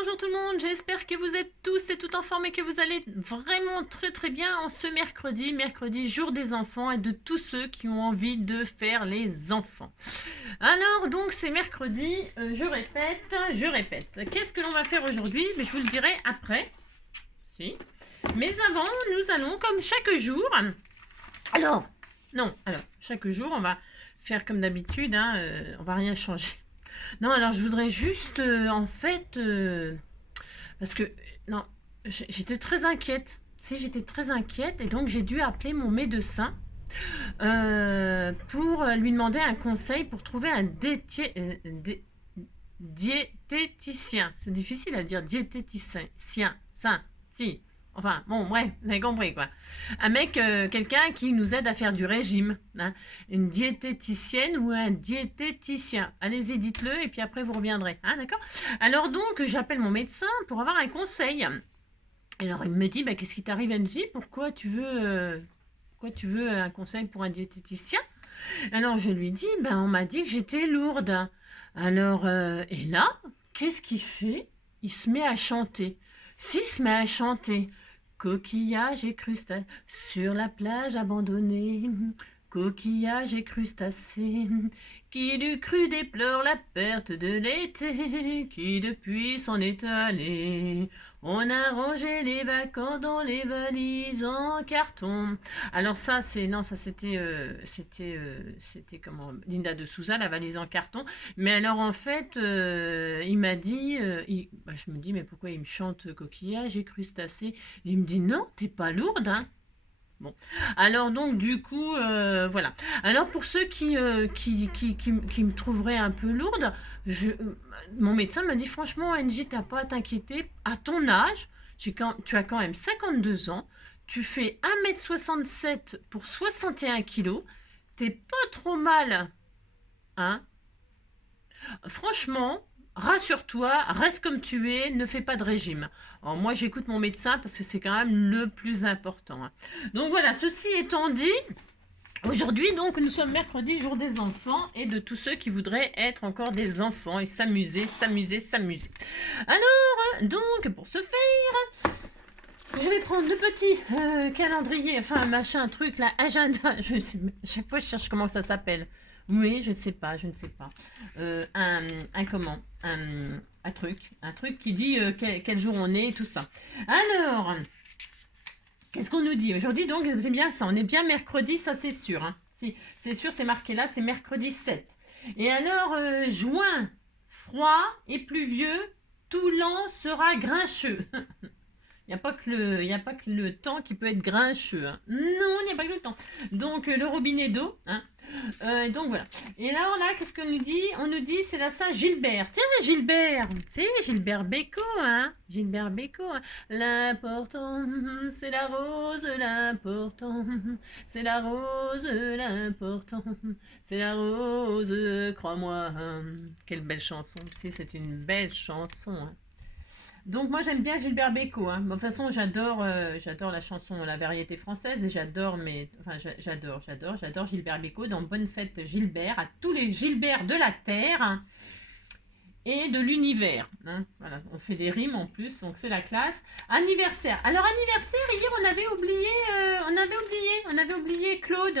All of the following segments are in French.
Bonjour tout le monde, j'espère que vous êtes tous et toutes en forme et que vous allez vraiment très bien en ce mercredi jour des enfants et de tous ceux qui ont envie de faire les enfants. Alors donc c'est mercredi, je répète. Qu'est-ce que l'on va faire aujourd'hui? Mais je vous le dirai après. Si. Mais avant, nous allons comme chaque jour. Alors, chaque jour on va faire comme d'habitude, on va rien changer. Non, alors je voudrais juste, parce que, non, j'étais très inquiète. Si, j'étais très inquiète et donc j'ai dû appeler mon médecin pour lui demander un conseil pour trouver un diététicien. C'est difficile à dire, diététicien, si. Enfin, bon, bref, vous avez compris, quoi. Un mec, quelqu'un qui nous aide à faire du régime. Hein. Une diététicienne ou un diététicien. Allez-y, dites-le, et puis après, vous reviendrez. Hein, d'accord? Alors donc, j'appelle mon médecin pour avoir un conseil. Alors, il me dit, bah, qu'est-ce qui t'arrive, Angie? Pourquoi tu veux un conseil pour un diététicien? Alors, je lui dis, ben, on m'a dit que j'étais lourde. Alors, et là, qu'est-ce qu'il fait? Il se met à chanter. S'il se met à chanter, coquillages et crustacés sur la plage abandonnée, coquillages et crustacés, qui du cru déplore la perte de l'été, qui depuis s'en est allé. On a rangé les vacances dans les valises en carton. Alors ça, c'était comment, Linda de Souza, la valise en carton. Mais alors en fait, il m'a dit, je me dis mais pourquoi il me chante coquillage et crustacés? Il me dit non, t'es pas lourde, hein. Bon, alors donc du coup, voilà. Alors pour ceux qui me trouveraient un peu lourde, mon médecin m'a dit franchement, Angie, t'as pas à t'inquiéter. À ton âge, tu as quand même 52 ans, tu fais 1,67 m pour 61 kilos, t'es pas trop mal, hein. Franchement, rassure-toi, reste comme tu es, ne fais pas de régime. Alors moi, j'écoute mon médecin parce que c'est quand même le plus important. Hein. Donc voilà, ceci étant dit, aujourd'hui, donc, nous sommes mercredi, jour des enfants, et de tous ceux qui voudraient être encore des enfants et s'amuser. Alors, donc, pour ce faire, je vais prendre le petit calendrier, enfin, machin, truc, là, agenda. Chaque fois, je cherche comment ça s'appelle. Oui, je ne sais pas. Un truc qui dit quel jour on est, tout ça. Alors, qu'est-ce qu'on nous dit aujourd'hui? Donc, c'est bien ça, on est bien mercredi, ça c'est sûr. Hein. Si, c'est sûr, c'est marqué là, c'est mercredi 7. Et alors, juin, froid et pluvieux, tout l'an sera grincheux. Il n'y a pas que le temps qui peut être grincheux. Hein. Non, il n'y a pas que le temps. Donc, le robinet d'eau. Hein. Donc, voilà. Et là, qu'est-ce qu'on nous dit? On nous dit, c'est la Saint-Gilbert. Tiens, Gilbert. Tu sais, Gilbert Bécaud, hein. Gilbert Bécaud. Hein. L'important, c'est la rose, l'important. C'est la rose, l'important. C'est la rose, crois-moi. Hein. Quelle belle chanson. Si, c'est une belle chanson. Hein. Donc moi j'aime bien Gilbert Bécaud. Hein. De toute façon j'adore la chanson, la variété française et j'adore Gilbert Bécaud. Dans Bonne fête Gilbert à tous les Gilbert de la terre hein, et de l'univers. Hein. Voilà, on fait des rimes en plus, donc c'est la classe. Anniversaire. Alors anniversaire hier on avait oublié Claude.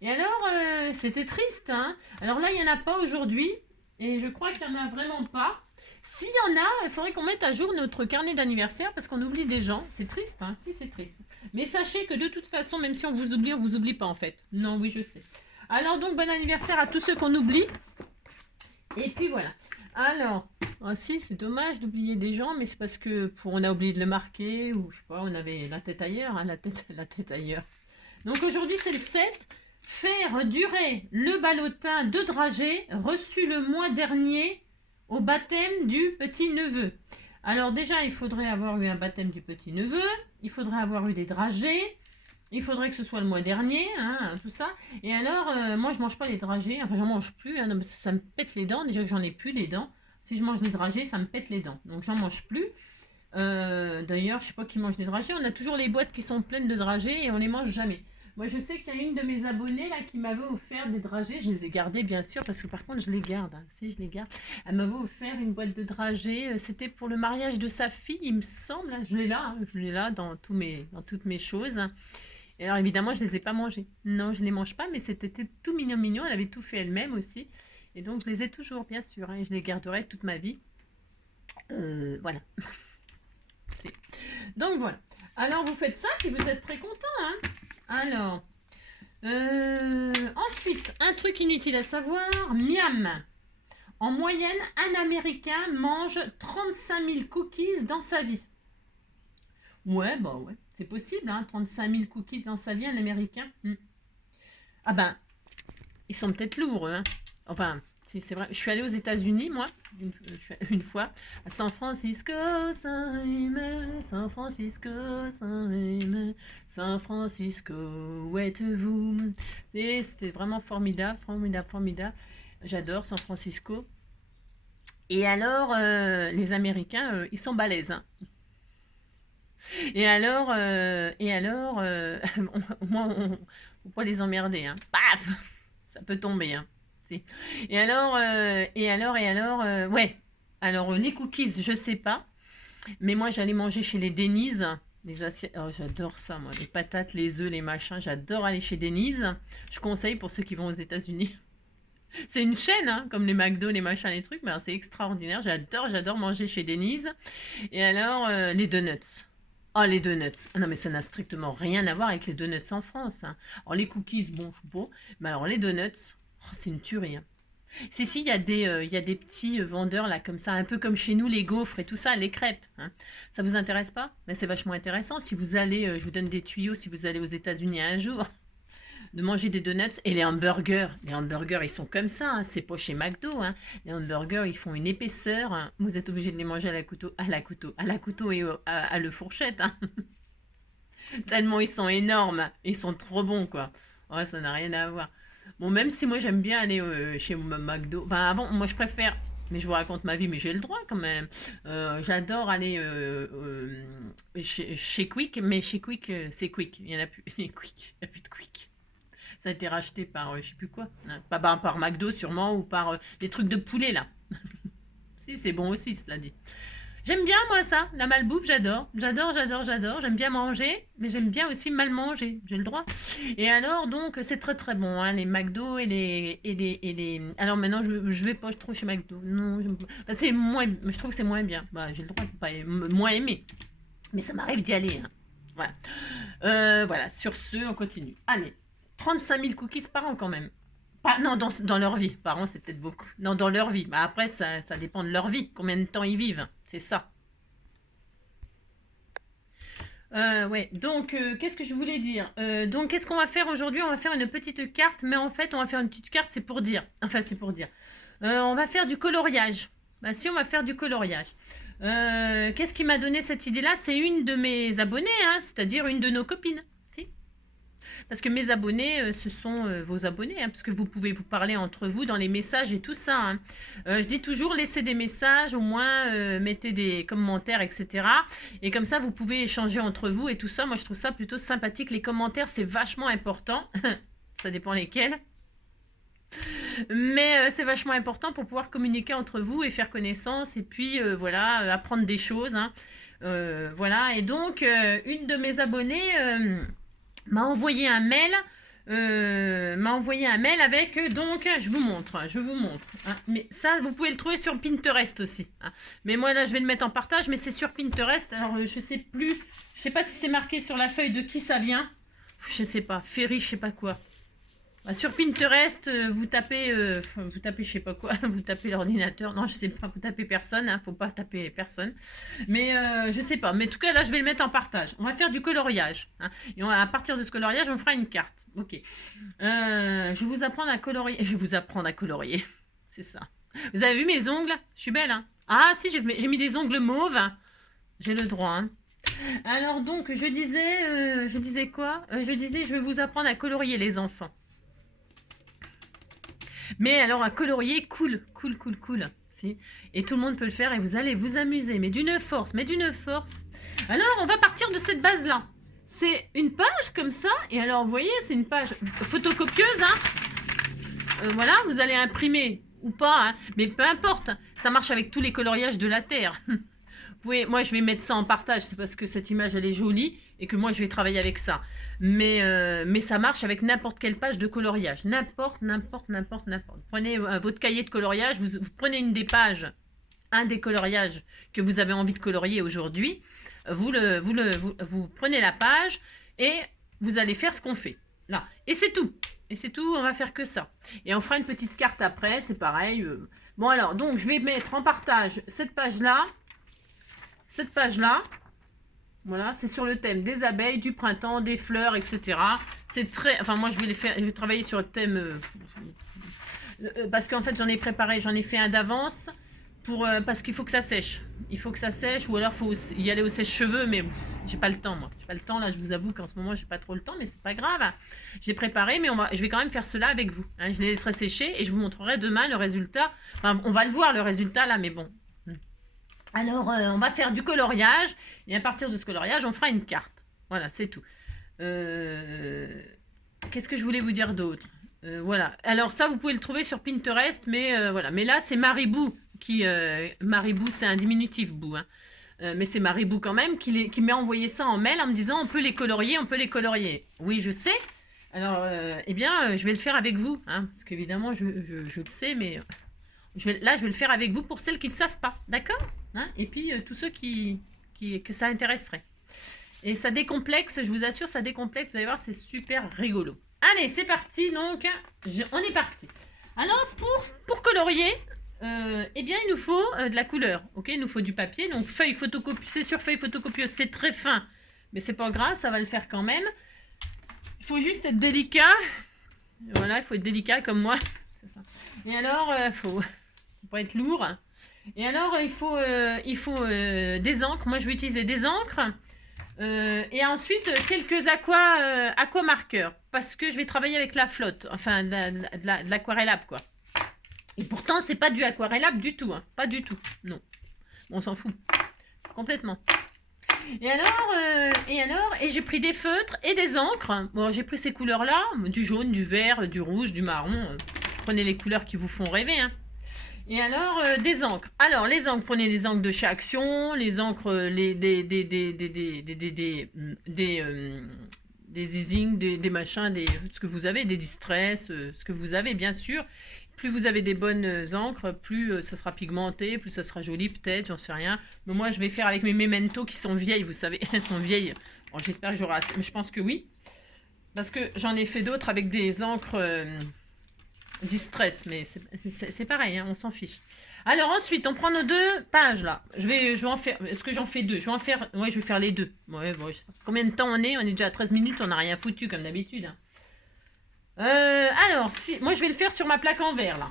Et alors c'était triste. Hein. Alors là il y en a pas aujourd'hui et je crois qu'il y en a vraiment pas. S'il y en a, il faudrait qu'on mette à jour notre carnet d'anniversaire parce qu'on oublie des gens. C'est triste, hein? Si, c'est triste. Mais sachez que de toute façon, même si on vous oublie pas en fait. Non, oui, je sais. Alors donc, bon anniversaire à tous ceux qu'on oublie. Et puis voilà. Alors, si, c'est dommage d'oublier des gens, mais c'est parce que on a oublié de le marquer ou je sais pas, on avait la tête ailleurs, hein, la tête ailleurs. Donc aujourd'hui, c'est le 7. Faire durer le ballotin de dragées reçu le mois dernier au baptême du petit-neveu. Alors déjà, il faudrait avoir eu un baptême du petit-neveu, il faudrait avoir eu des dragées, il faudrait que ce soit le mois dernier, hein, tout ça. Et alors, moi, je mange pas les dragées, enfin, j'en mange plus, hein, ça me pète les dents, déjà que j'en ai plus les dents. Si je mange des dragées, ça me pète les dents, donc j'en mange plus. D'ailleurs, je sais pas qui mange des dragées, on a toujours les boîtes qui sont pleines de dragées et on les mange jamais. Moi, je sais qu'il y a une de mes abonnées là qui m'avait offert des dragées. Je les ai gardés, bien sûr, parce que par contre, je les garde, hein. Si, je les garde. Elle m'avait offert une boîte de dragées. C'était pour le mariage de sa fille, il me semble, hein. Je l'ai là, hein. Je l'ai là dans toutes mes choses. Et alors, évidemment, je les ai pas mangées. Non, je les mange pas, mais c'était tout mignon, mignon. Elle avait tout fait elle-même aussi. Et donc, je les ai toujours, bien sûr, hein, et je les garderai toute ma vie. Voilà. Donc, voilà. Alors, vous faites ça, puis vous êtes très content, hein. Alors, ensuite, un truc inutile à savoir, miam. En moyenne, un Américain mange 35 000 cookies dans sa vie. Ouais, bah ouais, c'est possible, hein, 35 000 cookies dans sa vie, un Américain. Ah ben, ils sont peut-être lourds, hein. Enfin, si c'est vrai. Je suis allée aux États-Unis, moi, une fois, à San Francisco, San Francisco, San Francisco, où êtes-vous? Et c'était vraiment formidable, formidable, formidable. J'adore San Francisco. Et alors, les Américains, ils sont balèzes, hein. Et alors, moi, faut pas les emmerder, hein. Paf, ça peut tomber, hein. Et alors, ouais. Alors, les cookies, je sais pas. Mais moi, j'allais manger chez les Denny's. Les assiettes. Oh, j'adore ça, moi. Les patates, les œufs, les machins. J'adore aller chez Denny's. Je conseille pour ceux qui vont aux États-Unis. C'est une chaîne, hein, comme les McDo, les machins, les trucs. Mais c'est extraordinaire. J'adore manger chez Denny's. Et alors, les donuts. Oh, les donuts. Ah non, mais ça n'a strictement rien à voir avec les donuts en France, hein. Alors, les cookies, bon, je sais pas. Mais alors, les donuts, oh, c'est une tuerie, hein. Si, il y a des petits vendeurs là, comme ça, un peu comme chez nous, les gaufres et tout ça, les crêpes, hein. Ça vous intéresse pas? Mais c'est vachement intéressant. Si vous allez, je vous donne des tuyaux, si vous allez aux États-Unis un jour, de manger des donuts. Et les hamburgers, ils sont comme ça, hein. C'est pas chez McDo, hein. Les hamburgers, ils font une épaisseur, hein. Vous êtes obligé de les manger à la couteau et à la fourchette, hein. Tellement ils sont énormes, ils sont trop bons, quoi. Ouais, ça n'a rien à voir. Bon, même si moi j'aime bien aller chez McDo. Enfin, avant, moi je préfère. Mais je vous raconte ma vie, mais j'ai le droit quand même. J'adore aller chez Quick, mais chez Quick, c'est Quick. Il n'y en a plus. Quick, il n'y a plus de Quick. Ça a été racheté par je sais plus quoi, hein. Pas par McDo sûrement, ou par des trucs de poulet là. Si, c'est bon aussi, cela dit. J'aime bien, moi, ça. La malbouffe, j'adore. J'adore. J'aime bien manger, mais j'aime bien aussi mal manger. J'ai le droit. Et alors, donc, c'est très, très bon, hein, les McDo et les... Alors, maintenant, je vais pas trop chez McDo. Non, c'est moins... Je trouve que c'est moins bien. Bah, j'ai le droit de pas moins aimer. Mais ça m'arrive d'y aller, hein. Voilà. Voilà. Sur ce, on continue. Allez. 35 000 cookies par an, quand même. Pas, non, dans leur vie. Par an, c'est peut-être beaucoup. Non, dans leur vie. Bah, après, ça dépend de leur vie. Combien de temps ils vivent. C'est ça. Ouais, donc, qu'est-ce que je voulais dire? Donc, qu'est-ce qu'on va faire aujourd'hui? On va faire une petite carte, mais en fait, on va faire une petite carte, c'est pour dire. Enfin, c'est pour dire. On va faire du coloriage. Bah, si, on va faire du coloriage. Qu'est-ce qui m'a donné cette idée-là? C'est une de mes abonnées, hein, c'est-à-dire une de nos copines. Parce que mes abonnés, ce sont vos abonnés, hein, parce que vous pouvez vous parler entre vous dans les messages et tout ça, hein. Je dis toujours, laissez des messages, au moins mettez des commentaires, etc. Et comme ça, vous pouvez échanger entre vous et tout ça. Moi, je trouve ça plutôt sympathique. Les commentaires, c'est vachement important. Ça dépend lesquels. Mais c'est vachement important pour pouvoir communiquer entre vous et faire connaissance. Et puis, voilà, apprendre des choses, hein. Voilà, et donc, une de mes abonnées... m'a envoyé un mail avec donc je vous montre, hein. Mais ça vous pouvez le trouver sur Pinterest aussi, hein. Mais moi là je vais le mettre en partage, mais c'est sur Pinterest. Alors je sais pas si c'est marqué sur la feuille de qui ça vient, je sais pas, Ferry je sais pas quoi. Sur Pinterest, vous tapez je sais pas quoi, vous tapez l'ordinateur, non je sais pas, vous tapez personne, hein, faut pas taper personne, mais je sais pas, mais en tout cas là je vais le mettre en partage. On va faire du coloriage, hein, et à partir de ce coloriage on fera une carte, ok. Je vais vous apprendre à colorier, c'est ça. Vous avez vu mes ongles? Je suis belle, hein. Ah si, j'ai mis des ongles mauves, j'ai le droit, hein. Alors donc je disais quoi? Je disais je vais vous apprendre à colorier les enfants. Mais alors un colorier cool. Si. Et tout le monde peut le faire et vous allez vous amuser. Mais d'une force. Alors on va partir de cette base-là. c'est une page comme ça. Et alors, vous voyez, c'est une page photocopieuse. Hein. Voilà, vous allez imprimer ou pas. Hein, mais peu importe, ça marche avec tous les coloriages de la Terre. Vous pouvez, moi, je vais mettre ça en partage. C'est parce que cette image, elle est jolie et que moi, je vais travailler avec ça. Mais ça marche avec n'importe quelle page de coloriage. N'importe. Prenez votre cahier de coloriage. Vous prenez une des pages, un des coloriages que vous avez envie de colorier aujourd'hui. Vous prenez la page et vous allez faire ce qu'on fait. Là. Et c'est tout. Et c'est tout, on va faire que ça. Et on fera une petite carte après, c'est pareil. Bon alors, donc je vais mettre en partage cette page-là. Cette page-là. Voilà, c'est sur le thème des abeilles, du printemps, des fleurs, etc. C'est très... Enfin, moi, je vais travailler sur le thème... parce qu'en fait, j'en ai préparé, j'en ai fait un d'avance. Parce qu'il faut que ça sèche. Il faut que ça sèche, ou alors il faut y aller au sèche-cheveux, mais j'ai pas le temps, moi. J'ai pas le temps, là, je vous avoue qu'en ce moment, j'ai pas trop le temps, mais c'est pas grave. J'ai préparé, mais je vais quand même faire cela avec vous. Hein. Je les laisserai sécher et je vous montrerai demain le résultat. Enfin, on va le voir, le résultat, là, mais bon. Alors, on va faire du coloriage, et à partir de ce coloriage, on fera une carte. Voilà, c'est tout. Qu'est-ce que je voulais vous dire d'autre voilà. Alors ça, vous pouvez le trouver sur Pinterest, mais voilà. Mais là, c'est Maribou Maribou, c'est un diminutif, bou. Hein. Mais c'est Maribou quand même qui m'a envoyé ça en mail en me disant on peut les colorier, on peut les colorier. Oui, je sais. Alors, eh bien, je vais le faire avec vous. Hein, parce qu'évidemment, je le sais, mais là, je vais le faire avec vous pour celles qui ne savent pas. D'accord hein. Et puis, tous ceux que ça intéresserait. Et ça décomplexe, je vous assure, ça décomplexe. Vous allez voir, c'est super rigolo. Allez, c'est parti, donc, on est parti. Alors, pour colorier, eh bien, il nous faut de la couleur, ok. Il nous faut du papier, donc feuille photocopieuse, c'est sur feuille photocopieuse, c'est très fin, mais c'est pas grave, ça va le faire quand même. Il faut juste être délicat, voilà, il faut être délicat comme moi. Ça. Et alors, faut pas être lourd. Et alors, il faut des encres, moi je vais utiliser des encres. Et ensuite, quelques aquamarqueurs, parce que je vais travailler avec la flotte, enfin de l'aquarellable, quoi. Et pourtant, c'est pas du aquarellable du tout, hein. Pas du tout, non. On s'en fout, complètement. Et alors, j'ai pris des feutres et des encres. Bon, j'ai pris ces couleurs-là, du jaune, du vert, du rouge, du marron. Prenez les couleurs qui vous font rêver, hein. Et alors, des encres. Alors, les encres, prenez les encres de chez Action, les encres, des easing, des machins, ce que vous avez, des distress, ce que vous avez, bien sûr. Plus vous avez des bonnes encres, plus ça sera pigmenté, plus ça sera joli, peut-être, j'en sais rien. Mais moi, je vais faire avec mes Memento qui sont vieilles, vous savez, elles sont vieilles. Bon, j'espère que j'aurai assez, mais je pense que oui. Parce que j'en ai fait d'autres avec des encres... distress, mais c'est pareil, hein, on s'en fiche. Alors ensuite, on prend nos deux pages là. Je vais en faire. Est-ce que j'en fais deux? Je vais en faire. Ouais, je vais faire les deux. Ouais, bon, combien de temps on est? On est déjà à 13 minutes, on n'a rien foutu comme d'habitude. Hein. Alors, moi je vais le faire sur ma plaque en verre là.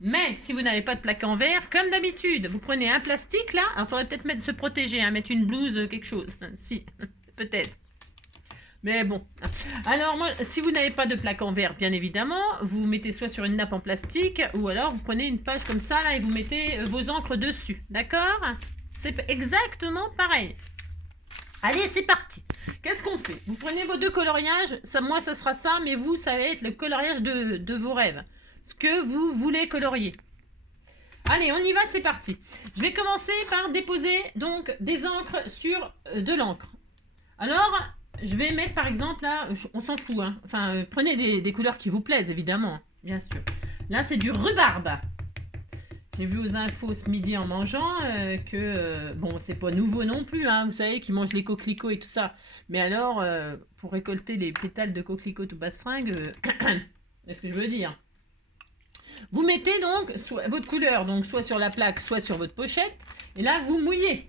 Mais si vous n'avez pas de plaque en verre, comme d'habitude, vous prenez un plastique là. Il faudrait peut-être se protéger, hein, mettre une blouse, quelque chose. Si, peut-être. Mais bon. Alors, moi, si vous n'avez pas de plaque en verre, bien évidemment, vous mettez soit sur une nappe en plastique, ou alors vous prenez une page comme ça, là, et vous mettez vos encres dessus. D'accord? C'est exactement pareil. Allez, c'est parti. Qu'est-ce qu'on fait? Vous prenez vos deux coloriages. Ça, moi, ça sera ça, mais vous, ça va être le coloriage de vos rêves. Ce que vous voulez colorier. Allez, on y va, c'est parti. Je vais commencer par déposer, donc, des encres sur de l'encre. Alors... je vais mettre par exemple là, on s'en fout, hein. Enfin, prenez des couleurs qui vous plaisent évidemment, bien sûr. Là c'est du rhubarbe. J'ai vu aux infos ce midi en mangeant que, bon c'est pas nouveau non plus, hein, vous savez qu'ils mangent les coquelicots et tout ça. Mais alors, pour récolter les pétales de coquelicots tout bastringue, est-ce que je veux dire? Vous mettez donc votre couleur, donc soit sur la plaque, soit sur votre pochette, et là vous mouillez.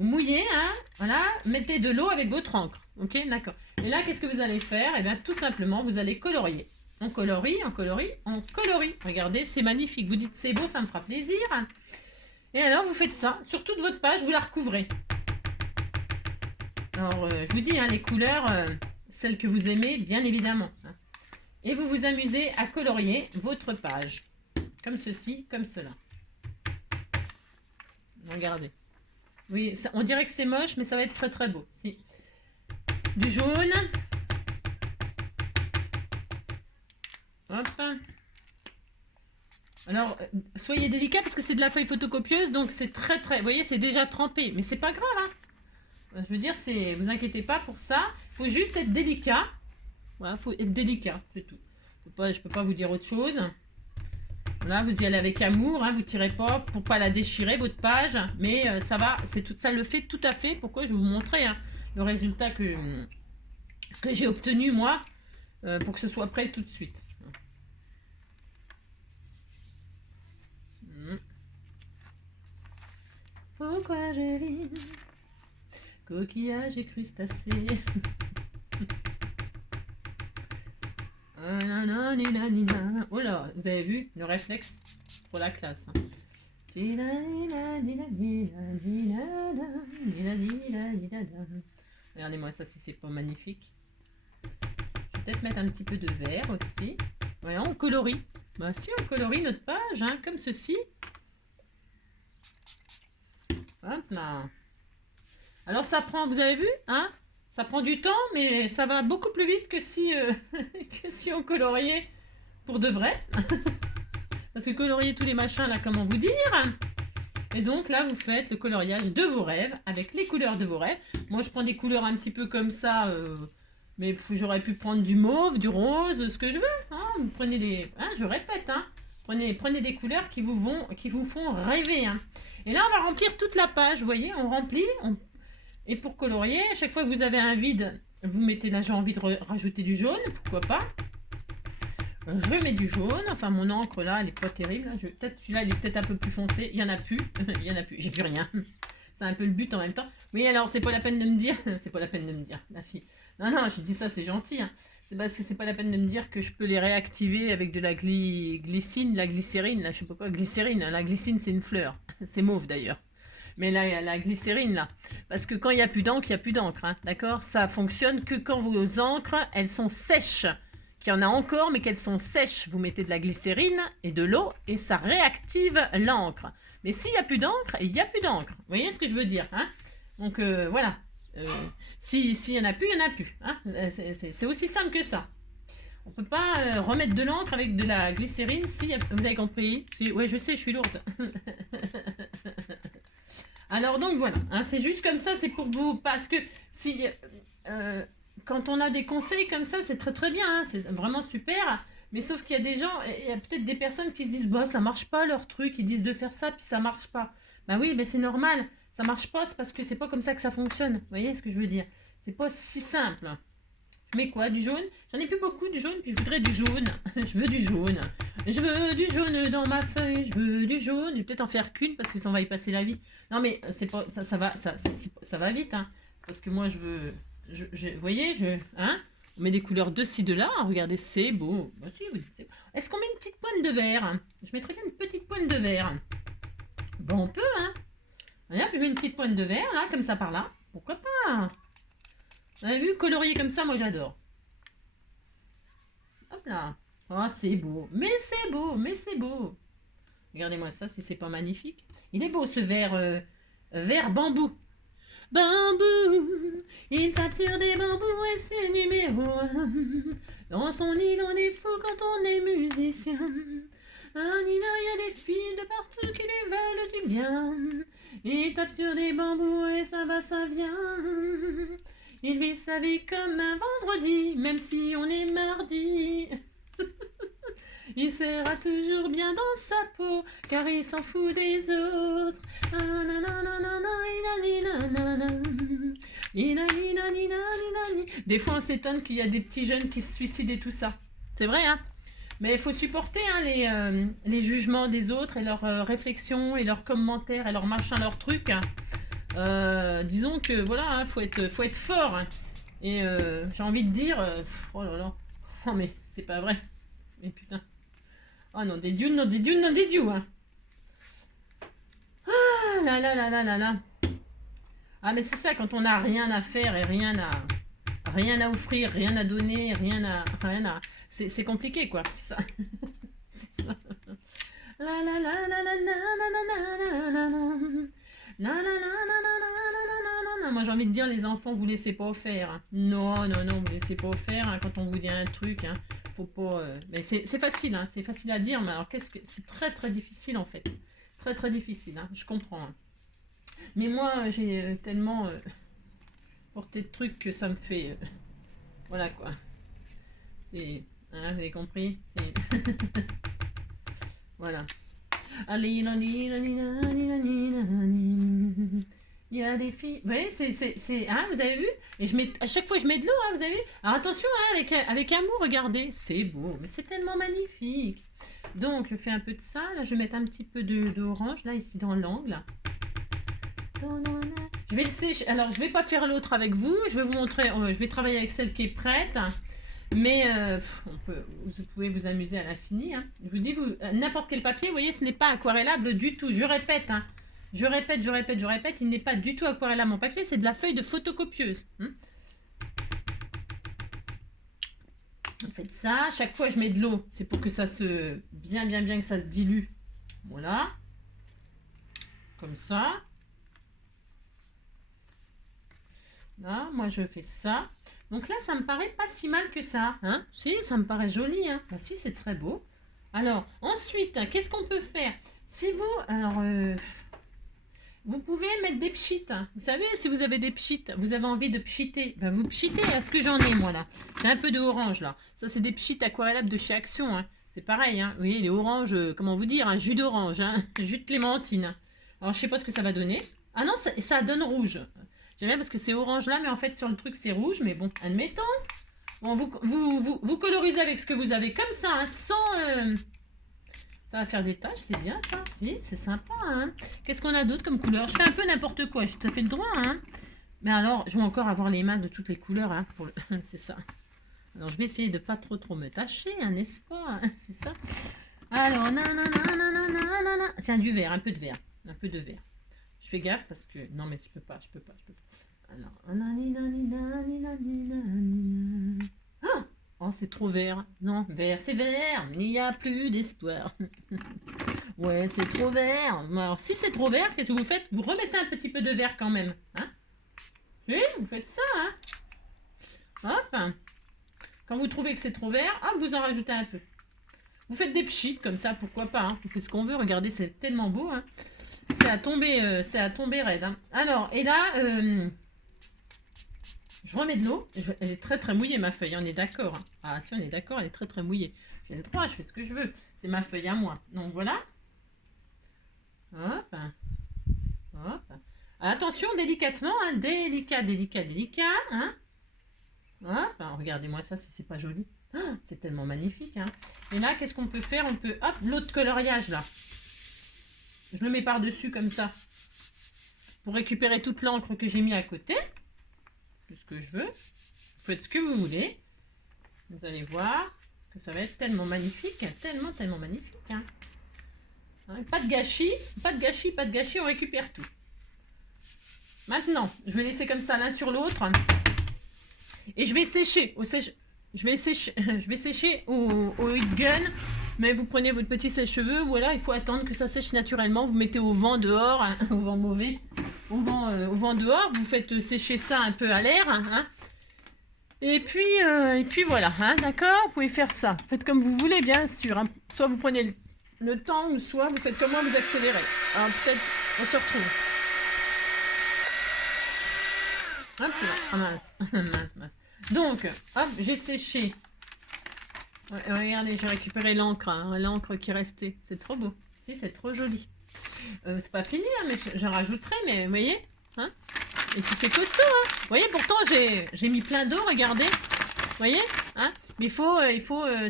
Vous mouillez, hein, voilà, mettez de l'eau avec votre encre, ok, d'accord. Et là, qu'est-ce que vous allez faire? Eh bien, tout simplement, vous allez colorier. On colorie, on colorie, on colorie. Regardez, c'est magnifique. Vous dites c'est beau, ça me fera plaisir. Et alors, vous faites ça. Sur toute votre page, vous la recouvrez. Alors, je vous dis, hein, les couleurs, celles que vous aimez, bien évidemment. Hein. Et vous vous amusez à colorier votre page. Comme ceci, comme cela. Regardez. Oui, ça, on dirait que c'est moche, mais ça va être très très beau. Si. du jaune. Hop. Alors, soyez délicat parce que c'est de la feuille photocopieuse, donc c'est très très... Vous voyez, c'est déjà trempé, mais c'est pas grave, hein. Je veux dire, vous inquiétez pas pour ça. Il faut juste être délicat. Voilà, il faut être délicat, c'est tout. Je peux pas vous dire autre chose. Voilà, vous y allez avec amour, hein, vous tirez pas pour pas la déchirer, votre page. Mais ça va, ça le fait tout à fait. Pourquoi je vais vous montrer hein, le résultat que j'ai obtenu, moi, pour que ce soit prêt tout de suite. Pourquoi je vis coquillage et crustacés. Oh là, vous avez vu le réflexe pour la classe. Regardez-moi ça si c'est pas magnifique. Je vais peut-être mettre un petit peu de vert aussi. Voilà, on colorie. Bah si, on colorie notre page, hein, comme ceci. Hop là. Alors ça prend, vous avez vu, hein? Ça prend du temps, mais ça va beaucoup plus vite que si, que si on coloriait pour de vrai. Parce que colorier tous les machins, là, comment vous dire? Et donc là, vous faites le coloriage de vos rêves, avec les couleurs de vos rêves. Moi, je prends des couleurs un petit peu comme ça, mais j'aurais pu prendre du mauve, du rose, ce que je veux. Hein? Vous prenez des... Hein, je répète, hein? Prenez des couleurs qui vous font rêver. Hein? Et là, on va remplir toute la page, vous voyez? On remplit, Et pour colorier, à chaque fois que vous avez un vide, vous mettez là, j'ai envie de rajouter du jaune, pourquoi pas. Je mets du jaune, enfin mon encre là, elle n'est pas terrible. Peut-être celui-là, il est peut-être un peu plus foncé. Il n'y en a plus, il y en a plus, j'ai plus rien. C'est un peu le but en même temps. Oui, alors c'est pas la peine de me dire, c'est pas la peine de me dire, la fille. Non, non, je dis ça, c'est gentil. Hein. C'est parce que c'est pas la peine de me dire que je peux les réactiver avec de la glycine, la glycérine, là, je sais pas quoi, glycérine. La glycine, c'est une fleur. C'est mauve d'ailleurs. Mais là, la glycérine, là. Parce que quand il n'y a plus d'encre, il n'y a plus d'encre. Hein, d'accord? Ça fonctionne que quand vos encres, elles sont sèches. Qu'il y en a encore, mais qu'elles sont sèches. Vous mettez de la glycérine et de l'eau et ça réactive l'encre. Mais s'il n'y a plus d'encre, il n'y a plus d'encre. Vous voyez ce que je veux dire hein? Donc, voilà. S'il n'y en a plus, il n'y en a plus. Hein? C'est aussi simple que ça. On ne peut pas remettre de l'encre avec de la glycérine si... Vous avez compris? Oui, je sais, je suis lourde. Alors donc voilà, hein, c'est juste comme ça, c'est pour vous, parce que si quand on a des conseils comme ça, c'est très très bien, hein, c'est vraiment super, mais sauf qu'il y a des gens, il y a peut-être des personnes qui se disent, bah ça marche pas leur truc, ils disent de faire ça, puis ça marche pas. Bah oui, mais c'est normal, ça marche pas, c'est parce que c'est pas comme ça que ça fonctionne, vous voyez ce que je veux dire? C'est pas si simple. Je mets quoi? Du jaune? J'en ai plus beaucoup du jaune, puis je voudrais du jaune. Je veux du jaune. Je veux du jaune dans ma feuille, je veux du jaune. Je vais peut-être en faire qu'une parce que ça on va y passer la vie. Non mais c'est pas ça va vite hein. Parce que moi je veux vous voyez, hein? On met des couleurs de ci de là, hein, regardez, c'est beau. Bah, si, oui, c'est... Est-ce qu'on met une petite pointe de vert? Je mettrais bien une petite pointe de vert. Bon, on peut hein. Regarde, puis une petite pointe de vert là, comme ça par là. Pourquoi pas? Vous avez vu, colorier comme ça, moi j'adore. Hop là. Oh, c'est beau. Mais c'est beau, mais c'est beau. Regardez-moi ça, si c'est pas magnifique. Il est beau ce vert bambou. Bambou, il tape sur des bambous et c'est numéro 1. Dans son île, on est fou quand on est musicien. Il y a des filles de partout qui lui veulent du bien. Il tape sur des bambous et ça va, ça vient. Il vit sa vie comme un vendredi, même si on est mardi. Il sera toujours bien dans sa peau, car il s'en fout des autres. Des fois, on s'étonne qu'il y a des petits jeunes qui se suicident et tout ça. C'est vrai, hein? Mais il faut supporter hein, les jugements des autres et leurs réflexions et leurs commentaires et leurs machins, leurs trucs. Disons que voilà, hein, faut être fort. Hein. Et j'ai envie de dire, oh là là, oh mais c'est pas vrai. Mais putain. Oh non, des dieux, non, des dieux, non, des dieux. Hein. Ah là là là là là là. Ah mais c'est ça, quand on n'a rien à faire et rien à offrir, rien à donner, rien à c'est compliqué quoi, c'est ça. C'est ça. La la la la la la la la la la la. hein. Moi, j'ai envie de dire, les enfants, vous laissez pas faire. Hein. Non, non, non, vous laissez pas faire hein, quand on vous dit un truc. Hein. Faut pas... Mais c'est facile, hein. C'est facile à dire, mais alors qu'est-ce que... C'est très, très difficile, en fait. Très, très difficile, hein. Je comprends. Hein. Mais moi, j'ai tellement porté de trucs que ça me fait... voilà, quoi. C'est... Hein, vous avez compris? Voilà. Il y a des filles. Vous voyez, hein, vous avez vu? Et je mets, à chaque fois, je mets de l'eau, hein, vous avez vu? Alors attention, hein, avec amour, regardez. C'est beau, mais c'est tellement magnifique. Donc, je fais un peu de ça. Là, je vais mettre un petit peu d'orange, là, ici, dans l'angle. Je vais le sécher. Alors, je vais pas faire l'autre avec vous. Je vais vous montrer. Je vais travailler avec celle qui est prête. Mais vous pouvez vous amuser à l'infini. Hein. Je vous dis, n'importe quel papier, vous voyez, ce n'est pas aquarellable du tout. Je répète, hein. Je répète, il n'est pas du tout aquarellable mon papier, c'est de la feuille de photocopieuse. Hein. Vous faites ça, chaque fois je mets de l'eau, c'est pour que ça se... bien que ça se dilue. Voilà. Comme ça. Là, moi je fais ça. Donc là, ça me paraît pas si mal que ça. Hein? Si, ça me paraît joli. Hein? Bah si, c'est très beau. Alors, ensuite, qu'est-ce qu'on peut faire? Si vous... Alors, vous pouvez mettre des pchites. Vous savez, si vous avez des pchites, vous avez envie de pchiter, ben vous pchitez. Est-ce que j'en ai, moi, là? J'ai un peu de orange, là. Ça, c'est des pchites aquarellables de chez Action. Hein? C'est pareil. Hein? Vous voyez, les oranges, comment vous dire? Un jus d'orange, hein? Jus de clémentine. Alors, je sais pas ce que ça va donner. Ah non, ça donne rouge. J'aime bien parce que c'est orange là, mais en fait sur le truc c'est rouge. Mais bon, admettons. Bon, vous colorisez avec ce que vous avez comme ça, hein, sans... Ça va faire des taches, c'est bien ça. Si, c'est sympa. Hein. Qu'est-ce qu'on a d'autre comme couleur? Je fais un peu n'importe quoi, j'ai tout à fait le droit. Hein. Mais alors, je vais encore avoir les mains de toutes les couleurs. Hein, c'est ça. Alors, je vais essayer de pas trop me tâcher, hein, n'est-ce pas? Hein, c'est ça. Alors, nanana. Tiens, du vert, un peu de vert. Un peu de vert. Je fais gaffe parce que... Non, mais je peux pas. Alors... Oh, c'est trop vert. Non, vert, c'est vert. Il n'y a plus d'espoir. Ouais, c'est trop vert. Alors, si c'est trop vert, qu'est-ce que vous faites? Vous remettez un petit peu de vert quand même. Hein? Oui, vous faites ça. Hein? Hop. Quand vous trouvez que c'est trop vert, hop, vous en rajoutez un peu. Vous faites des pchites comme ça, pourquoi pas. Hein? On fait ce qu'on veut. Regardez, c'est tellement beau. Hein? C'est à tomber raide. Hein. Alors, et là, je remets de l'eau. Elle est très mouillée, ma feuille, on est d'accord. Hein. Ah, si, on est d'accord, elle est très mouillée. J'ai le droit, je fais ce que je veux. C'est ma feuille à moi. Donc, voilà. Hop. Hop. Attention, délicatement. Hein. Délicat. Hein. Hop. Regardez-moi ça, si c'est pas joli. Oh, c'est tellement magnifique. Hein. Et là, qu'est-ce qu'on peut faire? On peut... Hop, l'autre coloriage, là. Je le mets par-dessus comme ça. Pour récupérer toute l'encre que j'ai mis à côté. Tout ce que je veux. Vous faites ce que vous voulez. Vous allez voir que ça va être tellement magnifique. Tellement magnifique. Hein. Hein, pas de gâchis. On récupère tout. Maintenant, je vais laisser comme ça l'un sur l'autre. Et je vais sécher. Je vais sécher au heat gun. Mais vous prenez votre petit sèche-cheveux, voilà, il faut attendre que ça sèche naturellement. Vous mettez au vent dehors, hein, au vent mauvais, au vent dehors. Vous faites sécher ça un peu à l'air. Hein. Et puis voilà, hein, d'accord? Vous pouvez faire ça. Faites comme vous voulez, bien sûr. Hein. Soit vous prenez le temps, ou soit vous faites comme moi, vous accélérez. Alors peut-être, on se retrouve. Hop, ah, mince. Donc, hop, j'ai séché. Ouais, regardez, j'ai récupéré l'encre, hein, l'encre qui restait. C'est trop beau. Si, c'est trop joli. C'est pas fini, hein, mais j'en rajouterai, mais vous voyez hein. Et puis c'est costaud. Hein. Vous voyez, pourtant, j'ai mis plein d'eau, regardez. Vous voyez hein. Mais il faut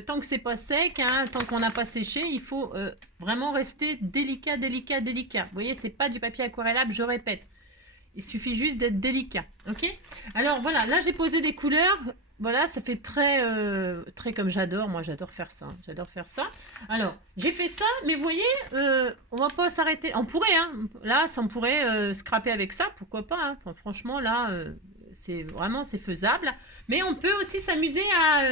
tant que c'est pas sec, hein, tant qu'on n'a pas séché, il faut vraiment rester délicat. Vous voyez, c'est pas du papier aquarellable, je répète. Il suffit juste d'être délicat. Ok? Alors, voilà, là, j'ai posé des couleurs. Voilà, ça fait très comme j'adore. Moi, j'adore faire ça. Alors, j'ai fait ça, mais vous voyez, on va pas s'arrêter. On pourrait, hein. Là, ça, on pourrait scraper avec ça. Pourquoi pas, hein. Enfin, franchement, là, c'est faisable. Mais on peut aussi s'amuser à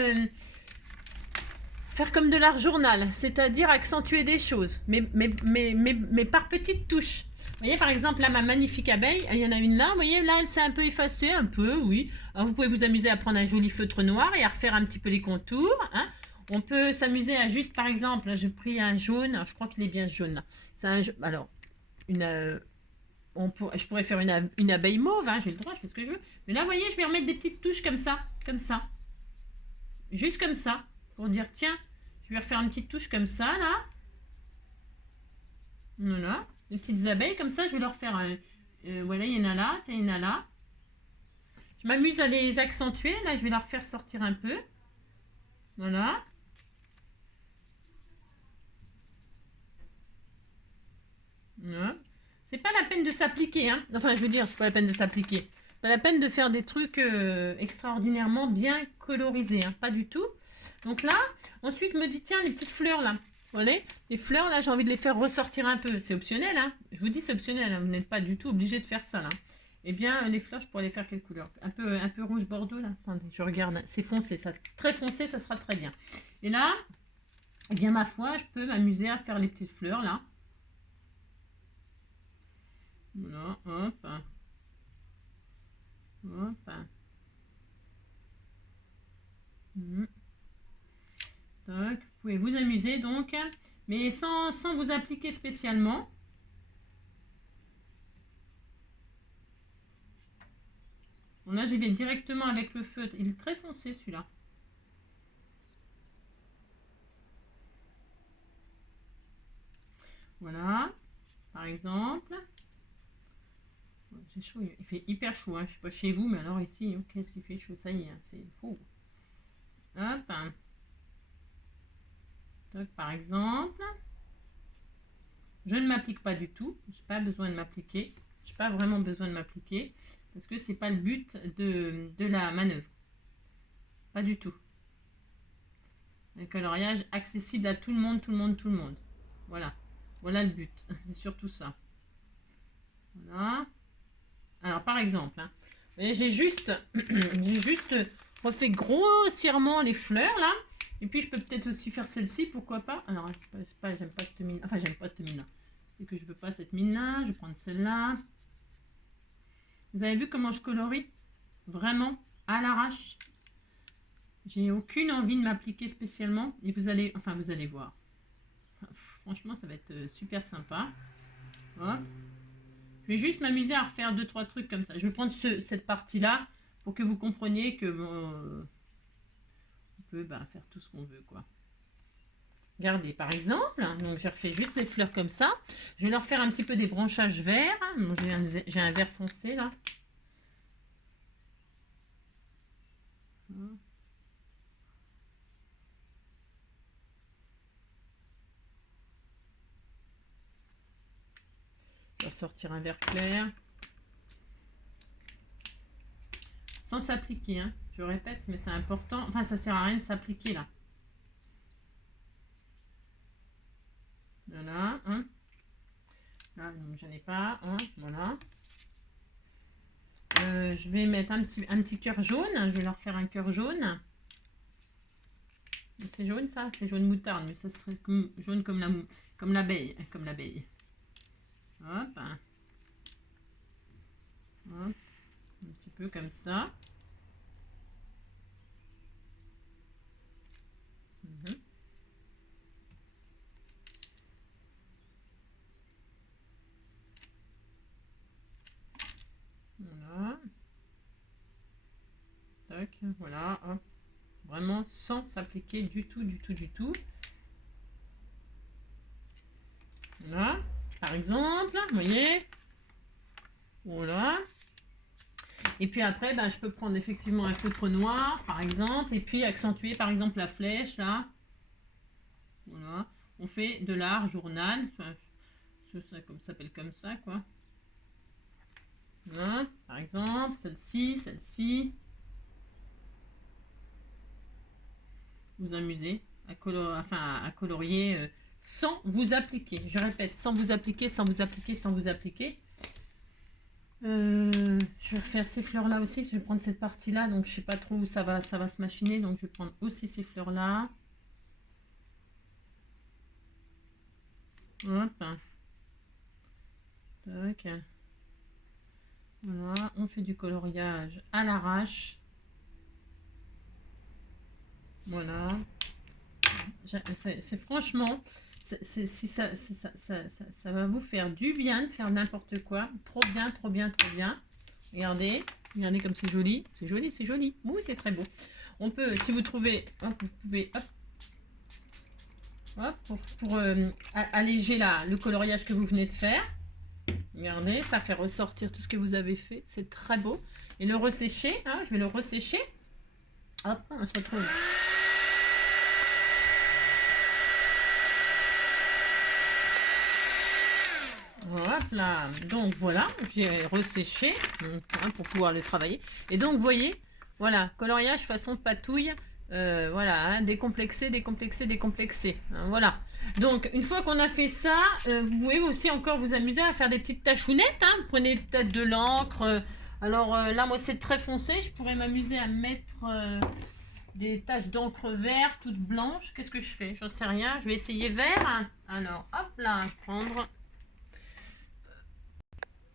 faire comme de l'art journal. C'est-à-dire accentuer des choses. Mais par petites touches. Vous voyez, par exemple, là, ma magnifique abeille, il y en a une là, vous voyez, là, elle s'est un peu effacée, un peu, oui. Alors, vous pouvez vous amuser à prendre un joli feutre noir et à refaire un petit peu les contours, hein. On peut s'amuser à juste, par exemple, là, j'ai pris un jaune, je crois qu'il est bien jaune, là. C'est un alors, une, je pourrais faire une abeille mauve, hein, j'ai le droit, je fais ce que je veux. Mais là, vous voyez, je vais remettre des petites touches comme ça, juste comme ça, pour dire, tiens, je vais refaire une petite touche comme ça, là. Voilà, les petites abeilles, comme ça, je vais leur faire un... voilà, il y en a là, tiens, il y en a là. Je m'amuse à les accentuer, là, je vais la refaire sortir un peu. Voilà. Voilà. C'est pas la peine de s'appliquer, hein. Enfin, je veux dire, c'est pas la peine de s'appliquer. Pas la peine de faire des trucs extraordinairement bien colorisés, hein. Pas du tout. Donc là, ensuite, me dit, tiens, les petites fleurs, là. Voilà, les fleurs, là, j'ai envie de les faire ressortir un peu. C'est optionnel, hein. Je vous dis, c'est optionnel, hein. Vous n'êtes pas du tout obligé de faire ça, là. Eh bien, les fleurs, je pourrais les faire quelle couleur? Un peu rouge bordeaux, là. Attendez, je regarde. C'est foncé, ça. Très foncé, ça sera très bien. Et là, eh bien, ma foi, je peux m'amuser à faire les petites fleurs, là. Voilà, hop. Hop. Tac. Vous pouvez vous amuser, donc, mais sans vous appliquer spécialement. Bon, là, j'y vais directement avec le feutre. Il est très foncé, celui-là. Voilà, par exemple. J'ai chaud, il fait hyper chaud, hein. Je ne sais pas chez vous, mais alors ici, qu'est-ce qu'il fait chaud, ça y est, hein. C'est fou. Hop. Donc, par exemple, je ne m'applique pas du tout. Je n'ai pas besoin de m'appliquer. Je n'ai pas vraiment besoin de m'appliquer parce que c'est pas le but de la manœuvre. Pas du tout. Un coloriage accessible à tout le monde, tout le monde, tout le monde. Voilà. Voilà le but. C'est surtout ça. Voilà. Alors, par exemple, hein, j'ai juste refait grossièrement les fleurs, là. Et puis, je peux peut-être aussi faire celle-ci, pourquoi pas. Alors, j'aime pas cette mine. Enfin, j'aime pas cette mine-là. C'est que je veux pas cette mine-là. Je vais prendre celle-là. Vous avez vu comment je colorie? Vraiment, à l'arrache. J'ai aucune envie de m'appliquer spécialement. Et vous allez voir. Franchement, ça va être super sympa. Hop. Je vais juste m'amuser à refaire 2-3 trucs comme ça. Je vais prendre cette partie-là pour que vous compreniez que on peut faire tout ce qu'on veut, quoi. Regardez, par exemple, donc j'ai refait juste les fleurs comme ça. Je vais leur faire un petit peu des branchages verts. J'ai un vert foncé, là. Je vais sortir un vert clair. Sans s'appliquer, hein. Je répète, mais c'est important. Enfin, ça sert à rien de s'appliquer, là. Voilà, hein. Là, donc j'en ai pas, hein. Voilà. Je vais mettre un petit cœur jaune. Je vais leur faire un cœur jaune. C'est jaune, ça? C'est jaune moutarde, mais ça serait jaune comme l'abeille. Hop. Hop. Un petit peu comme ça. Voilà. Tac, voilà. Hop. Vraiment sans s'appliquer du tout, du tout, du tout. Voilà. Par exemple, vous voyez. Voilà. Et puis après, je peux prendre effectivement un feutre noir, par exemple, et puis accentuer, par exemple, la flèche, là. Voilà. On fait de l'art journal. Enfin, ça s'appelle comme ça, quoi. Voilà. Par exemple, celle-ci. Vous amuser à colorier sans vous appliquer. Je répète, sans vous appliquer. Je vais refaire ces fleurs là aussi. Je vais prendre cette partie là, donc je sais pas trop où ça va se machiner, donc je vais prendre aussi ces fleurs là. Hop. Tac. Voilà, on fait du coloriage à l'arrache. Voilà. C'est franchement, si ça va vous faire du bien de faire n'importe quoi. Trop bien, trop bien, trop bien. Regardez, regardez comme c'est joli. C'est joli, c'est joli. Oui, c'est très beau. On peut, si vous trouvez, hop, vous pouvez, hop, pour alléger le coloriage que vous venez de faire. Regardez, ça fait ressortir tout ce que vous avez fait. C'est très beau. Et le ressécher, hein, je vais le ressécher. Hop, on se retrouve. Hop là, donc voilà, j'ai resséché hein, pour pouvoir le travailler. Et donc, vous voyez, voilà, coloriage façon patouille, voilà, hein, décomplexé, décomplexé, décomplexé. Hein, voilà. Donc, une fois qu'on a fait ça, vous pouvez aussi encore vous amuser à faire des petites tachounettes. Hein. Vous prenez peut-être de l'encre. Alors là, moi, c'est très foncé. Je pourrais m'amuser à mettre des taches d'encre vert, toutes blanches. Qu'est-ce que je fais? J'en sais rien. Je vais essayer vert. Hein. Alors, hop là, prendre...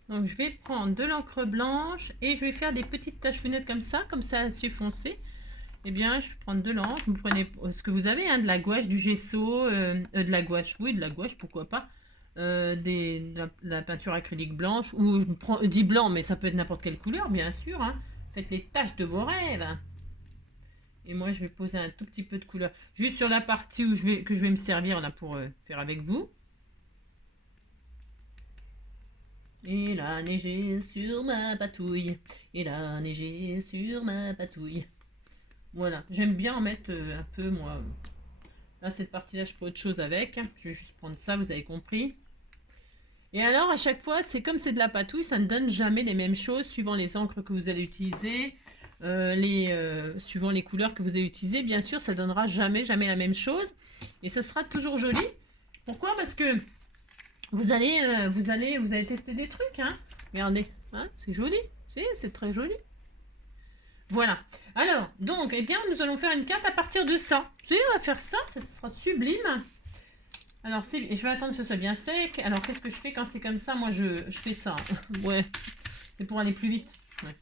Donc je vais prendre de l'encre blanche et je vais faire des petites tachounettes comme ça assez foncé. Eh bien, je vais prendre de l'encre. Vous prenez ce que vous avez, hein, de la gouache, du gesso, de la gouache, oui, de la gouache, pourquoi pas. De la peinture acrylique blanche, ou je dis blanc, mais ça peut être n'importe quelle couleur, bien sûr. Hein. Faites les taches de vos rêves. Et moi, je vais poser un tout petit peu de couleur, juste sur la partie que je vais me servir là pour faire avec vous. Il a neigé sur ma patouille. Il a neigé sur ma patouille. Voilà, j'aime bien en mettre un peu, moi. Là, cette partie-là, je ferai autre chose avec. Je vais juste prendre ça, vous avez compris. Et alors, à chaque fois, c'est comme c'est de la patouille, ça ne donne jamais les mêmes choses suivant les encres que vous allez utiliser. Suivant les couleurs que vous allez utiliser, bien sûr, ça donnera jamais la même chose. Et ça sera toujours joli. Pourquoi? Parce que vous allez tester des trucs, hein. Regardez, hein, c'est joli, c'est très joli. Voilà. Alors, donc, eh bien, nous allons faire une carte à partir de ça. Vous savez, on va faire ça, ça sera sublime. Alors, je vais attendre que ce soit bien sec. Alors, qu'est-ce que je fais quand c'est comme ça? Moi, je fais ça. Ouais, c'est pour aller plus vite. Ouais.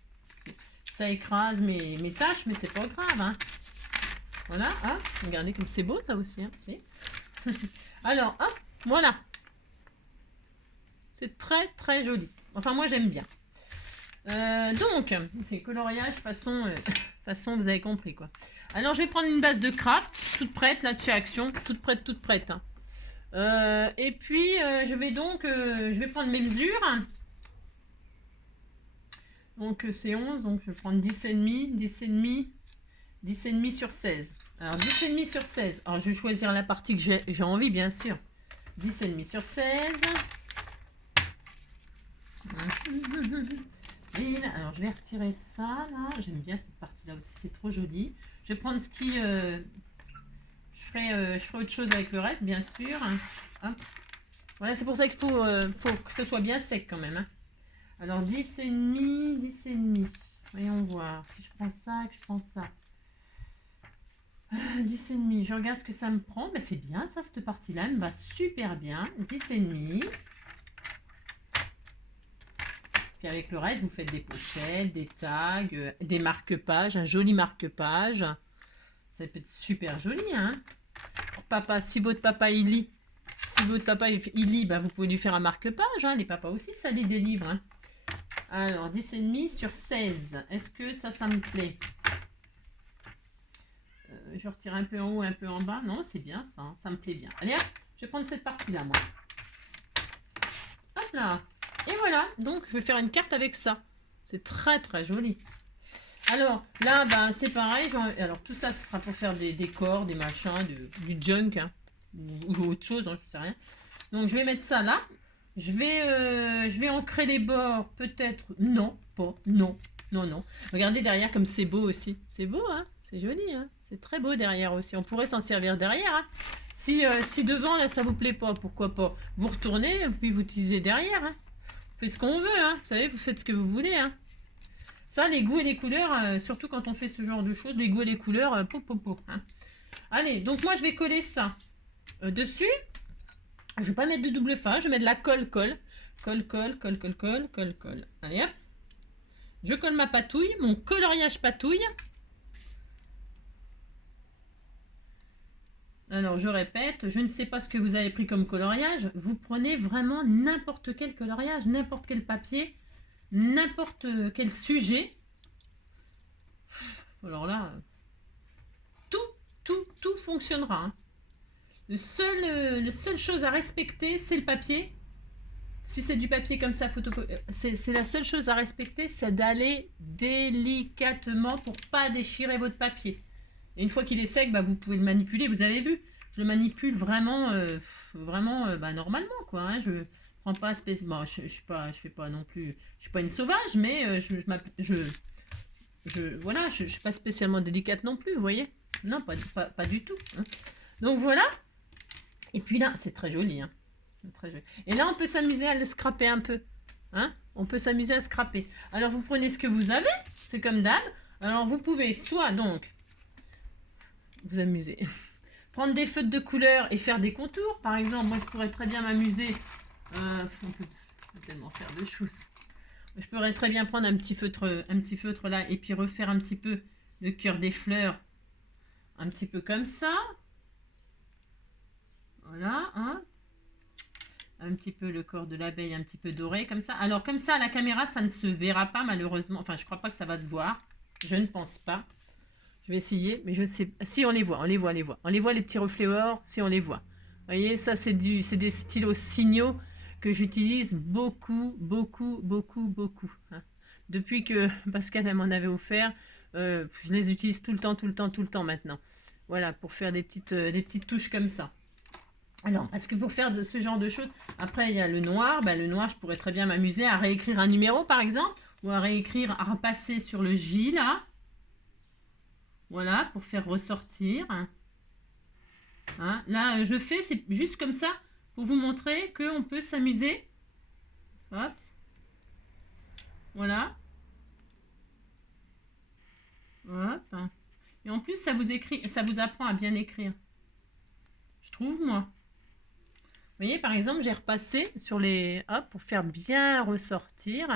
Ça écrase mes tâches, mais c'est pas grave, hein. Voilà, hop, regardez comme c'est beau, ça aussi, hein. Alors, hop, voilà. C'est très très joli. Enfin, moi j'aime bien. Donc, c'est coloriage façon, vous avez compris quoi. Alors, je vais prendre une base de craft, toute prête, là, de chez Action, toute prête. Hein. Et puis, je vais prendre mes mesures. Donc, c'est 11, donc je vais prendre 10,5 sur 16. Alors, 10,5 sur 16. Alors, je vais choisir la partie que j'ai envie, bien sûr. 10,5 sur 16. Et là, alors je vais retirer ça là, j'aime bien cette partie là aussi, c'est trop joli. Je vais prendre ce qui je ferai autre chose avec le reste, bien sûr. Hop. Voilà, c'est pour ça qu'il faut que ce soit bien sec quand même, hein. Alors 10,5. Voyons voir si je prends ça, que je prends ça. 10,5, je regarde ce que ça me prend. Ben, c'est bien ça, cette partie là elle me va super bien. 10,5. Puis avec le reste, vous faites des pochettes, des tags, des marque-pages, un joli marque-page. Ça peut être super joli, hein. Pour papa, si votre papa il lit, bah, vous pouvez lui faire un marque-page, hein. Les papas aussi, ça lit des livres, hein. Alors, 10,5 sur 16. Est-ce que ça me plaît? Je retire un peu en haut, un peu en bas. Non, c'est bien ça, hein. Ça me plaît bien. Allez, hop, je vais prendre cette partie-là, moi. Hop là. Et voilà, donc je vais faire une carte avec ça. C'est très très joli. Alors là, ben, c'est pareil. Alors tout ça, ce sera pour faire des décors, des machins, du junk, hein, ou autre chose, hein, je sais rien. Donc je vais mettre ça là. Je vais ancrer les bords, peut-être. Non, pas. Non. Regardez derrière comme c'est beau aussi. C'est beau, hein. C'est joli, hein. C'est très beau derrière aussi. On pourrait s'en servir derrière, hein. Si devant, là, ça vous plaît pas, pourquoi pas? Vous retournez, puis vous utilisez derrière, hein. Faites ce qu'on veut, hein. Vous savez, vous faites ce que vous voulez, hein. Ça, les goûts et les couleurs, surtout quand on fait ce genre de choses, les goûts et les couleurs, hein. Allez, donc moi, je vais coller ça dessus. Je ne vais pas mettre de double fin, je vais mettre de la colle. Colle, colle, colle, colle, colle, colle, colle. Allez hop. Je colle ma patouille, mon coloriage patouille. Alors je répète, je ne sais pas ce que vous avez pris comme coloriage. Vous prenez vraiment n'importe quel coloriage, n'importe quel papier, n'importe quel sujet. Alors là, tout fonctionnera. Hein. Le seule chose à respecter, c'est le papier. Si c'est du papier comme ça, c'est la seule chose à respecter, c'est d'aller délicatement pour pas déchirer votre papier. Et une fois qu'il est sec, bah, vous pouvez le manipuler. Vous avez vu, je le manipule vraiment, normalement, quoi. Hein. Je prends pas spécialement. Bon, je fais pas non plus. Je suis pas une sauvage, mais je suis pas spécialement délicate non plus, vous voyez. Non, pas du tout. Hein. Donc voilà. Et puis là, c'est très joli. Hein. Très joli. Et là, on peut s'amuser à le scraper un peu. Hein. On peut s'amuser à scraper. Alors, vous prenez ce que vous avez. C'est comme d'hab. Alors, vous pouvez soit donc vous amuser. Prendre des feutres de couleur et faire des contours. Par exemple, moi, je pourrais très bien m'amuser. On peut tellement faire de choses. Je pourrais très bien prendre un petit feutre là et puis refaire un petit peu le cœur des fleurs. Un petit peu comme ça. Voilà. Hein. Un petit peu le corps de l'abeille, un petit peu doré comme ça. Alors, comme ça, à la caméra, ça ne se verra pas malheureusement. Enfin, je crois pas que ça va se voir. Je ne pense pas. Je vais essayer, mais je sais. Si, on les voit. On les voit les petits reflets or, si on les voit. Vous voyez, ça, c'est des stylos signaux que j'utilise beaucoup. Hein. Depuis que Pascal m'en avait offert, je les utilise tout le temps maintenant. Voilà, pour faire des petites touches comme ça. Alors, parce que pour faire ce genre de choses, après il y a le noir. Ben, le noir, je pourrais très bien m'amuser à réécrire un numéro par exemple, ou à repasser sur le J là. Voilà, pour faire ressortir. Hein, là, je fais, c'est juste comme ça, pour vous montrer qu'on peut s'amuser. Hop. Voilà. Hop. Et en plus, ça vous apprend à bien écrire. Je trouve, moi. Vous voyez, par exemple, j'ai repassé sur les... Hop, pour faire bien ressortir.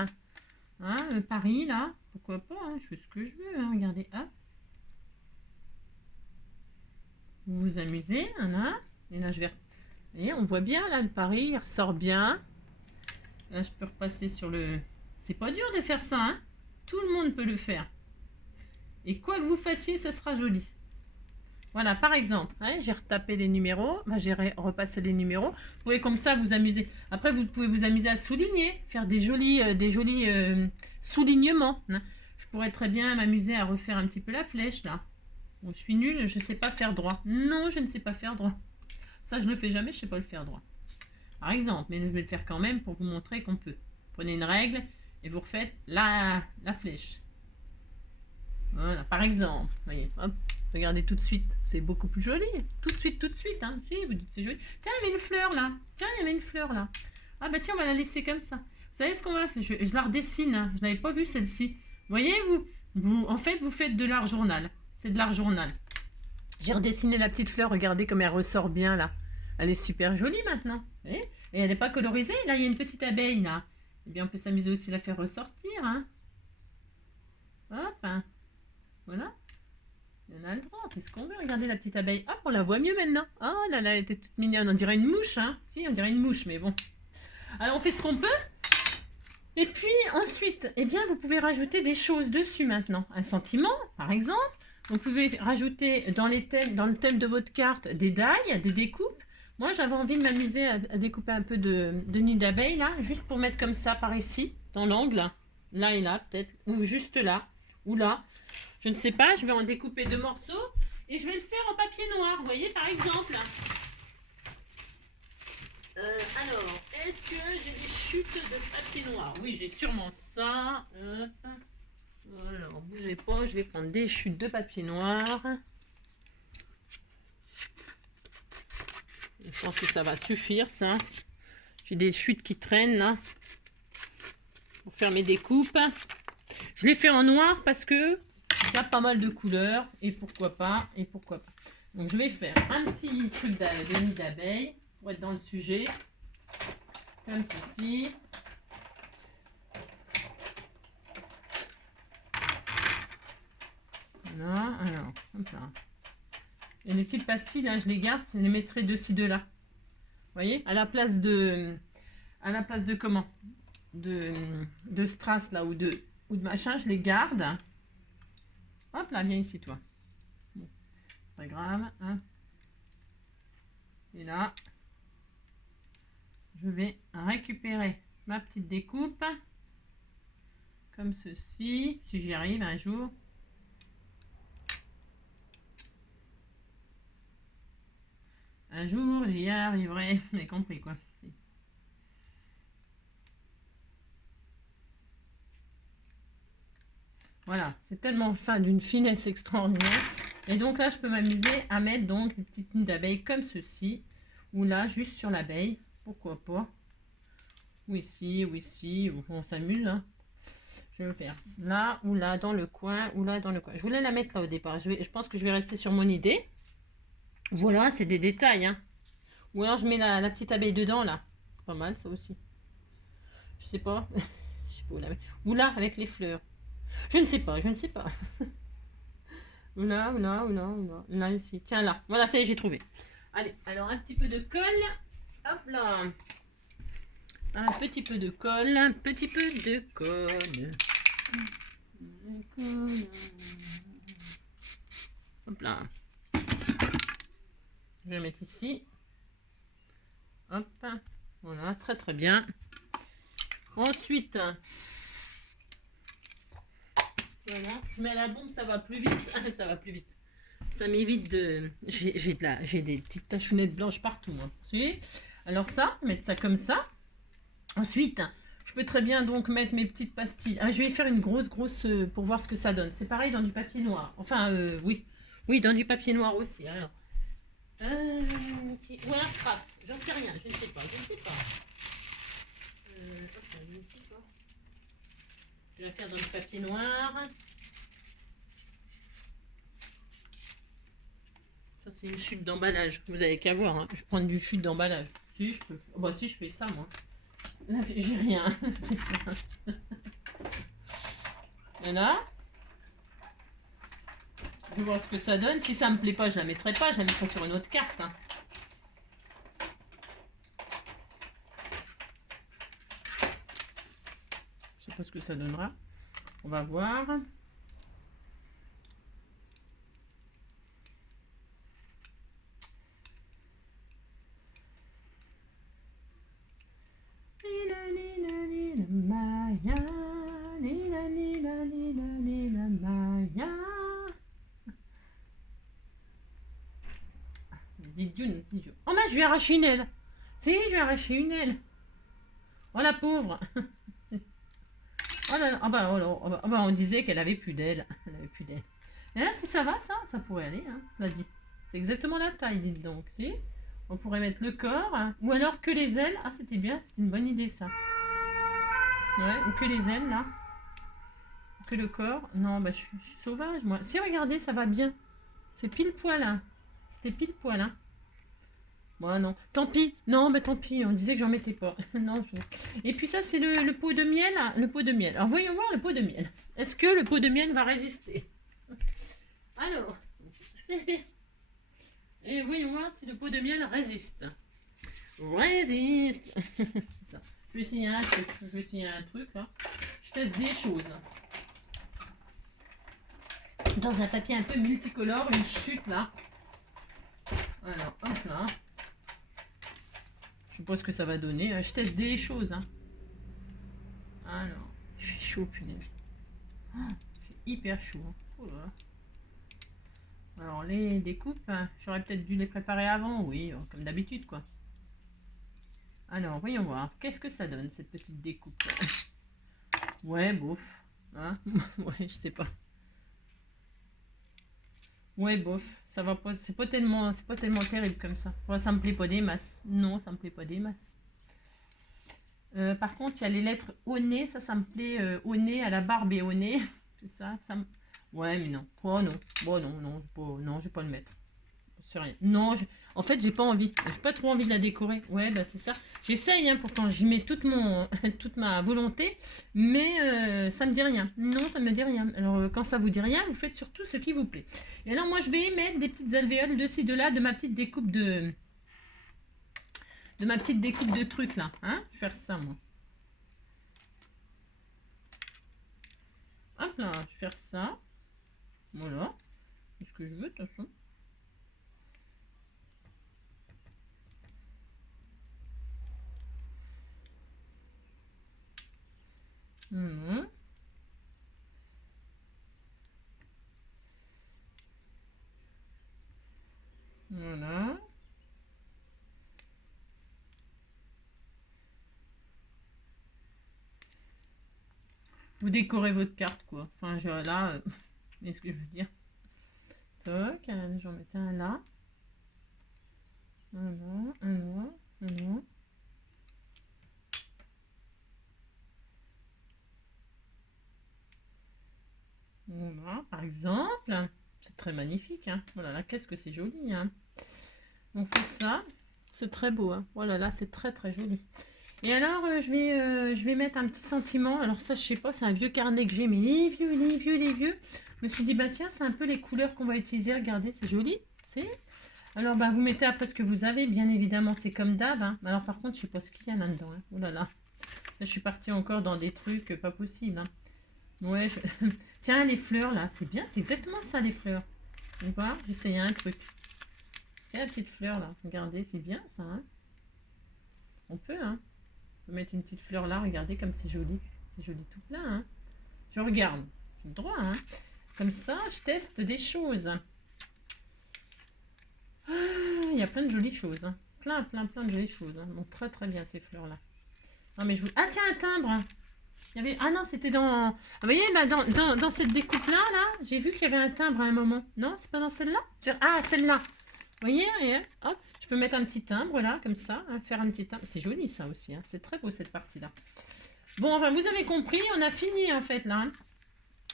Hein, Paris, là. Pourquoi pas, hein, je fais ce que je veux. Hein, regardez, hop. Vous vous amusez, voilà. Et là, je vais... Vous voyez, on voit bien, là, le Paris, il ressort bien. Là, je peux repasser sur le... C'est pas dur de faire ça, hein. Tout le monde peut le faire. Et quoi que vous fassiez, ça sera joli. Voilà, par exemple, hein, j'ai retapé les numéros, j'ai repassé les numéros. Vous pouvez comme ça vous amuser. Après, vous pouvez vous amuser à souligner, faire des jolis soulignements. Hein. Je pourrais très bien m'amuser à refaire un petit peu la flèche, là. Bon, je suis nulle, je ne sais pas faire droit. Non, je ne sais pas faire droit. Ça, je ne le fais jamais, je ne sais pas le faire droit. Par exemple, mais je vais le faire quand même pour vous montrer qu'on peut. Prenez une règle et vous refaites la flèche. Voilà, par exemple. Voyez, hop. Regardez tout de suite, c'est beaucoup plus joli. Tout de suite, hein. Si, vous dites c'est joli. Tiens, il y avait une fleur là. Tiens, il y avait une fleur là. Ah bah tiens, on va la laisser comme ça. Vous savez ce qu'on va faire? Je la redessine. Hein. Je n'avais pas vu celle-ci. Vous voyez, en fait, vous faites de l'art journal. C'est de l'art journal. J'ai redessiné la petite fleur. Regardez comme elle ressort bien là. Elle est super jolie maintenant. Vous voyez? Et elle n'est pas colorisée. Là, il y a une petite abeille là. Eh bien, on peut s'amuser aussi à la faire ressortir. Hein. Hop. Hein. Voilà. On a le droit, qu'est-ce qu'on veut? Regardez la petite abeille. Hop, on la voit mieux maintenant. Oh là là, elle était toute mignonne. On dirait une mouche, hein. Si, on dirait une mouche, mais bon. Alors, on fait ce qu'on peut. Et puis, ensuite, eh bien, vous pouvez rajouter des choses dessus maintenant. Un sentiment, par exemple. Vous pouvez rajouter dans le thème de votre carte des dailles, des découpes. Moi, j'avais envie de m'amuser à découper un peu de nid d'abeille, là. Juste pour mettre comme ça, par ici, dans l'angle. Là et là, peut-être. Ou juste là. Ou là. Je ne sais pas, je vais en découper 2 morceaux et je vais le faire en papier noir, vous voyez, par exemple. Alors, est-ce que j'ai des chutes de papier noir? Oui, j'ai sûrement ça. Alors, bougez pas, je vais prendre des chutes de papier noir. Je pense que ça va suffire, ça. J'ai des chutes qui traînent, là, pour faire mes découpes. Je l'ai fait en noir parce que il y a pas mal de couleurs, et pourquoi pas. Donc je vais faire un petit truc de nid d'abeille pour être dans le sujet. comme ceci. Voilà, alors, hop là. Et les petites pastilles, là, je les garde, je les mettrai de ci, de là. Vous voyez, à la place de comment? De strass, là, ou de machin, je les garde. Hop là, viens ici, toi. Bon, c'est pas grave, hein. Et là, je vais récupérer ma petite découpe. Comme ceci, si j'y arrive un jour. Un jour, j'y arriverai. Vous avez compris, quoi. Voilà, c'est tellement fin, d'une finesse extraordinaire. Et donc là, je peux m'amuser à mettre donc une petite nid d'abeille comme ceci. Ou là, juste sur l'abeille. Pourquoi pas. Ou ici, on s'amuse. Hein. Je vais faire là, ou là, dans le coin, ou là, dans le coin. Je voulais la mettre là au départ. Je pense que je vais rester sur mon idée. Voilà, c'est des détails. Hein. Ou alors, je mets la petite abeille dedans, là. C'est pas mal, ça aussi. Je sais pas. Je sais pas où la mettre. Ou là, avec les fleurs. Je ne sais pas, je ne sais pas. Là, là, ici. Tiens, là. Voilà, ça y est, j'ai trouvé. Allez, alors un petit peu de colle. Hop là. Un petit peu de colle, un petit peu de colle. Hop là. Je vais mettre ici. Hop. Voilà, très très bien. Ensuite, voilà, je mets la bombe, ça va plus vite. Ça va plus vite. Ça m'évite de... J'ai des petites tachounettes blanches partout. Hein. Alors ça, mettre ça comme ça. Ensuite, je peux très bien donc mettre mes petites pastilles. Ah, je vais faire une grosse pour voir ce que ça donne. C'est pareil dans du papier noir. Enfin, oui. Oui, dans du papier noir aussi. Alors. Ou un frappe. J'en sais rien. Je ne sais pas. Je vais la faire dans du papier noir. Ça, c'est une chute d'emballage. Vous avez qu'à voir. Hein. Je prends du chute d'emballage. Si, je peux. Oh, bah, si, je fais ça, moi. Là, j'ai rien. Et là, je vais voir ce que ça donne. Si ça me plaît pas, je la mettrai pas. Je la mettrai sur une autre carte. Hein. Je sais pas ce que ça donnera. On va voir. Oh, mais je lui ai arraché une aile. Si, je lui ai arraché une aile. Oh, la pauvre. Oh là là. Ah bah, on disait qu'elle avait plus d'ailes. Elle avait plus d'ailes. Et là, si ça va, ça pourrait aller, hein, cela dit. C'est exactement la taille, dites donc. Si, on pourrait mettre le corps, hein, ou alors que les ailes. Ah, c'était bien, c'était une bonne idée, ça. Ouais, ou que les ailes, là. Que le corps. Non, bah, je suis sauvage, moi. Si, regardez, ça va bien. C'est pile poil, hein. C'était pile poil, hein. Moi, non. Tant pis. Non, bah tant pis. On disait que j'en mettais pas. Non. Et puis ça, c'est le pot de miel. Le pot de miel. Alors, voyons voir le pot de miel. Est-ce que le pot de miel va résister? Alors. Et voyons voir si le pot de miel résiste. Résiste. C'est ça. Je vais essayer un truc. Là. Je teste des choses. Dans un papier un peu multicolore, une chute là. Alors, hop là. Je sais pas ce que ça va donner. Je teste des choses. Hein. Alors, il fait chaud, punaise. Oh, il fait hyper chaud. Hein. Oh là là. Alors, les découpes, hein, j'aurais peut-être dû les préparer avant. Oui, comme d'habitude, quoi. Alors, voyons voir. Qu'est-ce que ça donne, cette petite découpe? Ouais, bof. Hein. Ouais, je sais pas. Ouais, bof, ça va pas, c'est pas tellement terrible comme ça. Ouais, ça me plaît pas des masses. Non, ça me plaît pas des masses. Par contre, il y a les lettres au nez, ça me plaît au nez, à la barbe et au nez. C'est ça, ça me... Ouais, mais non. Oh non, bon non, je vais pas le mettre. sais rien. Non, en fait, j'ai pas envie. J'ai pas trop envie de la décorer. Ouais, bah c'est ça. J'essaye, hein, pourtant j'y mets toute ma volonté, mais ça me dit rien. Non, ça me dit rien. Alors, quand ça vous dit rien, vous faites surtout ce qui vous plaît. Et alors, moi, je vais mettre des petites alvéoles de ci, de là, de ma petite découpe de trucs là. Hein, je vais faire ça, moi. Hop là, je vais faire ça. Voilà. C'est ce que je veux, de toute façon. Mmh. Voilà. Vous décorez votre carte, quoi. Enfin, là, est-ce que je veux dire? Toc, j'en mettais un là. Un là, un là, un là. Voilà, par exemple. C'est très magnifique, hein. Voilà, là, qu'est-ce que c'est joli, hein. On fait ça. C'est très beau, hein. Voilà, là, c'est très, très joli. Et alors, je vais mettre un petit sentiment. Alors ça, je sais pas, c'est un vieux carnet que j'ai, mais les vieux, les vieux, les vieux. Je me suis dit, bah tiens, c'est un peu les couleurs qu'on va utiliser. Regardez, c'est joli. C'est... Alors, bah, vous mettez après ce que vous avez, bien évidemment, c'est comme d'hab. Hein. Alors, par contre, je sais pas ce qu'il y a là-dedans. Hein. Oh là là. Là, je suis partie encore dans des trucs pas possibles. Hein. Ouais, tiens, les fleurs, là, c'est bien. C'est exactement ça, les fleurs. On va, j'essaye un truc. C'est la petite fleur, là. Regardez, c'est bien, ça. Hein. On peut, hein. On peut mettre une petite fleur là, regardez comme c'est joli. C'est joli tout plein. Hein. Je regarde. J'ai le droit. Hein. Comme ça, je teste des choses. Ah, il y a plein de jolies choses. Hein. Plein, plein, plein de jolies choses. Hein. Bon, très, très bien ces fleurs-là. Non, mais je vous... Ah, tiens, un timbre. Il y avait... Ah non, c'était dans... Vous voyez, bah, dans cette découpe-là, là, j'ai vu qu'il y avait un timbre à un moment. Non, c'est pas dans celle-là? Ah, celle-là. Vous voyez, hop, je peux mettre un petit timbre là, comme ça, hein, faire un petit timbre. C'est joli ça aussi, hein, c'est très beau cette partie-là. Bon, enfin, vous avez compris, on a fini en fait là. Hein.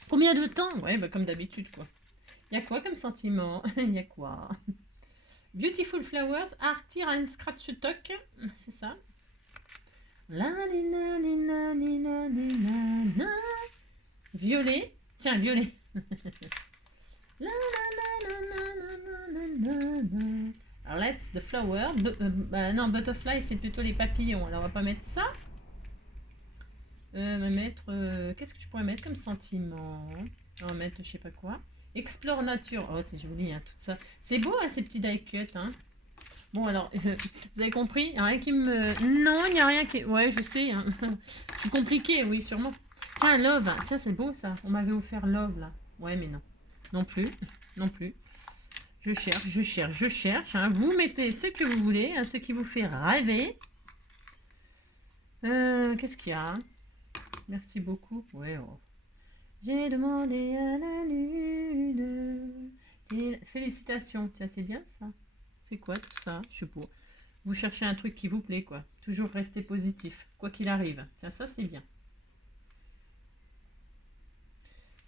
Combien de temps? Ouais, bah, comme d'habitude quoi. Il y a quoi comme sentiment? Il y a quoi? Beautiful Flowers, Art Tear and Scratch Talk, c'est ça. Violet, tiens, violet. Let's the flower. Non, butterfly, c'est plutôt les papillons. Alors, on va pas mettre ça. On va mettre... Qu'est-ce que je pourrais mettre comme sentiment? On va mettre, je sais pas quoi. Explore nature. Oh, c'est joli, hein, tout ça. C'est beau, hein, ces petits die cuts, hein. Bon, alors, vous avez compris? Il n'y a rien qui me... Non, il n'y a rien qui... Ouais, je sais, hein. C'est compliqué, oui, sûrement. Tiens, love. Tiens, c'est beau, ça. On m'avait offert love, là. Ouais, mais non. Non plus. Non plus. Je cherche, je cherche, je cherche. Hein. Vous mettez ce que vous voulez, hein, ce qui vous fait rêver. Qu'est-ce qu'il y a? Hein? Merci beaucoup. Ouais, oh. J'ai demandé à la lune. Félicitations. Tiens, c'est bien ça. C'est quoi tout ça? Je sais pas. Vous cherchez un truc qui vous plaît, quoi. Toujours rester positif, quoi qu'il arrive. Tiens, ça, c'est bien.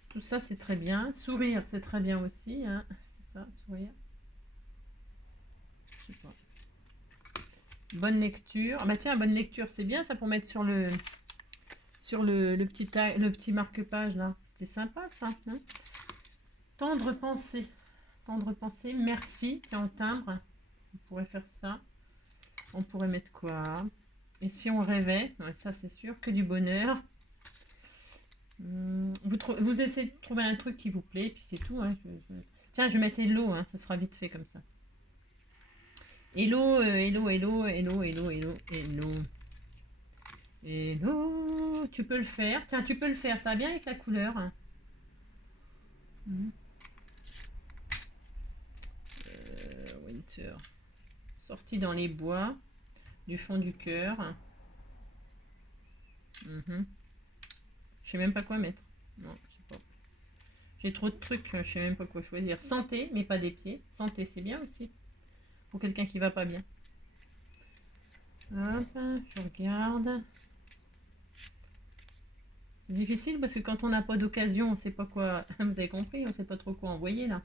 Tout ça, c'est très bien. Sourire, c'est très bien aussi. Hein. C'est ça, sourire. Je sais pas. Bonne lecture. Ah bah tiens, bonne lecture, c'est bien ça pour mettre sur le petit marque-page là. C'était sympa ça. Hein, tendre pensée. Tendre pensée, merci. Tiens, en timbre. On pourrait faire ça. On pourrait mettre quoi? Et si on rêvait? Ouais, ça c'est sûr. Que du bonheur. Vous essayez de trouver un truc qui vous plaît, puis c'est tout. Hein. Tiens, je vais mettre hello, hein, ça sera vite fait comme ça. Hello, hello, hello, hello, hello, hello, hello. Hello, tu peux le faire. Tiens, tu peux le faire, ça va bien avec la couleur. Winter. Sorti dans les bois, du fond du cœur. Je sais même pas quoi mettre. Non, je sais pas. J'ai trop de trucs, je sais même pas quoi choisir. Santé, mais pas des pieds. Santé, c'est bien aussi. Pour quelqu'un qui va pas bien. Hop, je regarde. C'est difficile parce que quand on n'a pas d'occasion, on sait pas quoi. Vous avez compris, on sait pas trop quoi envoyer là.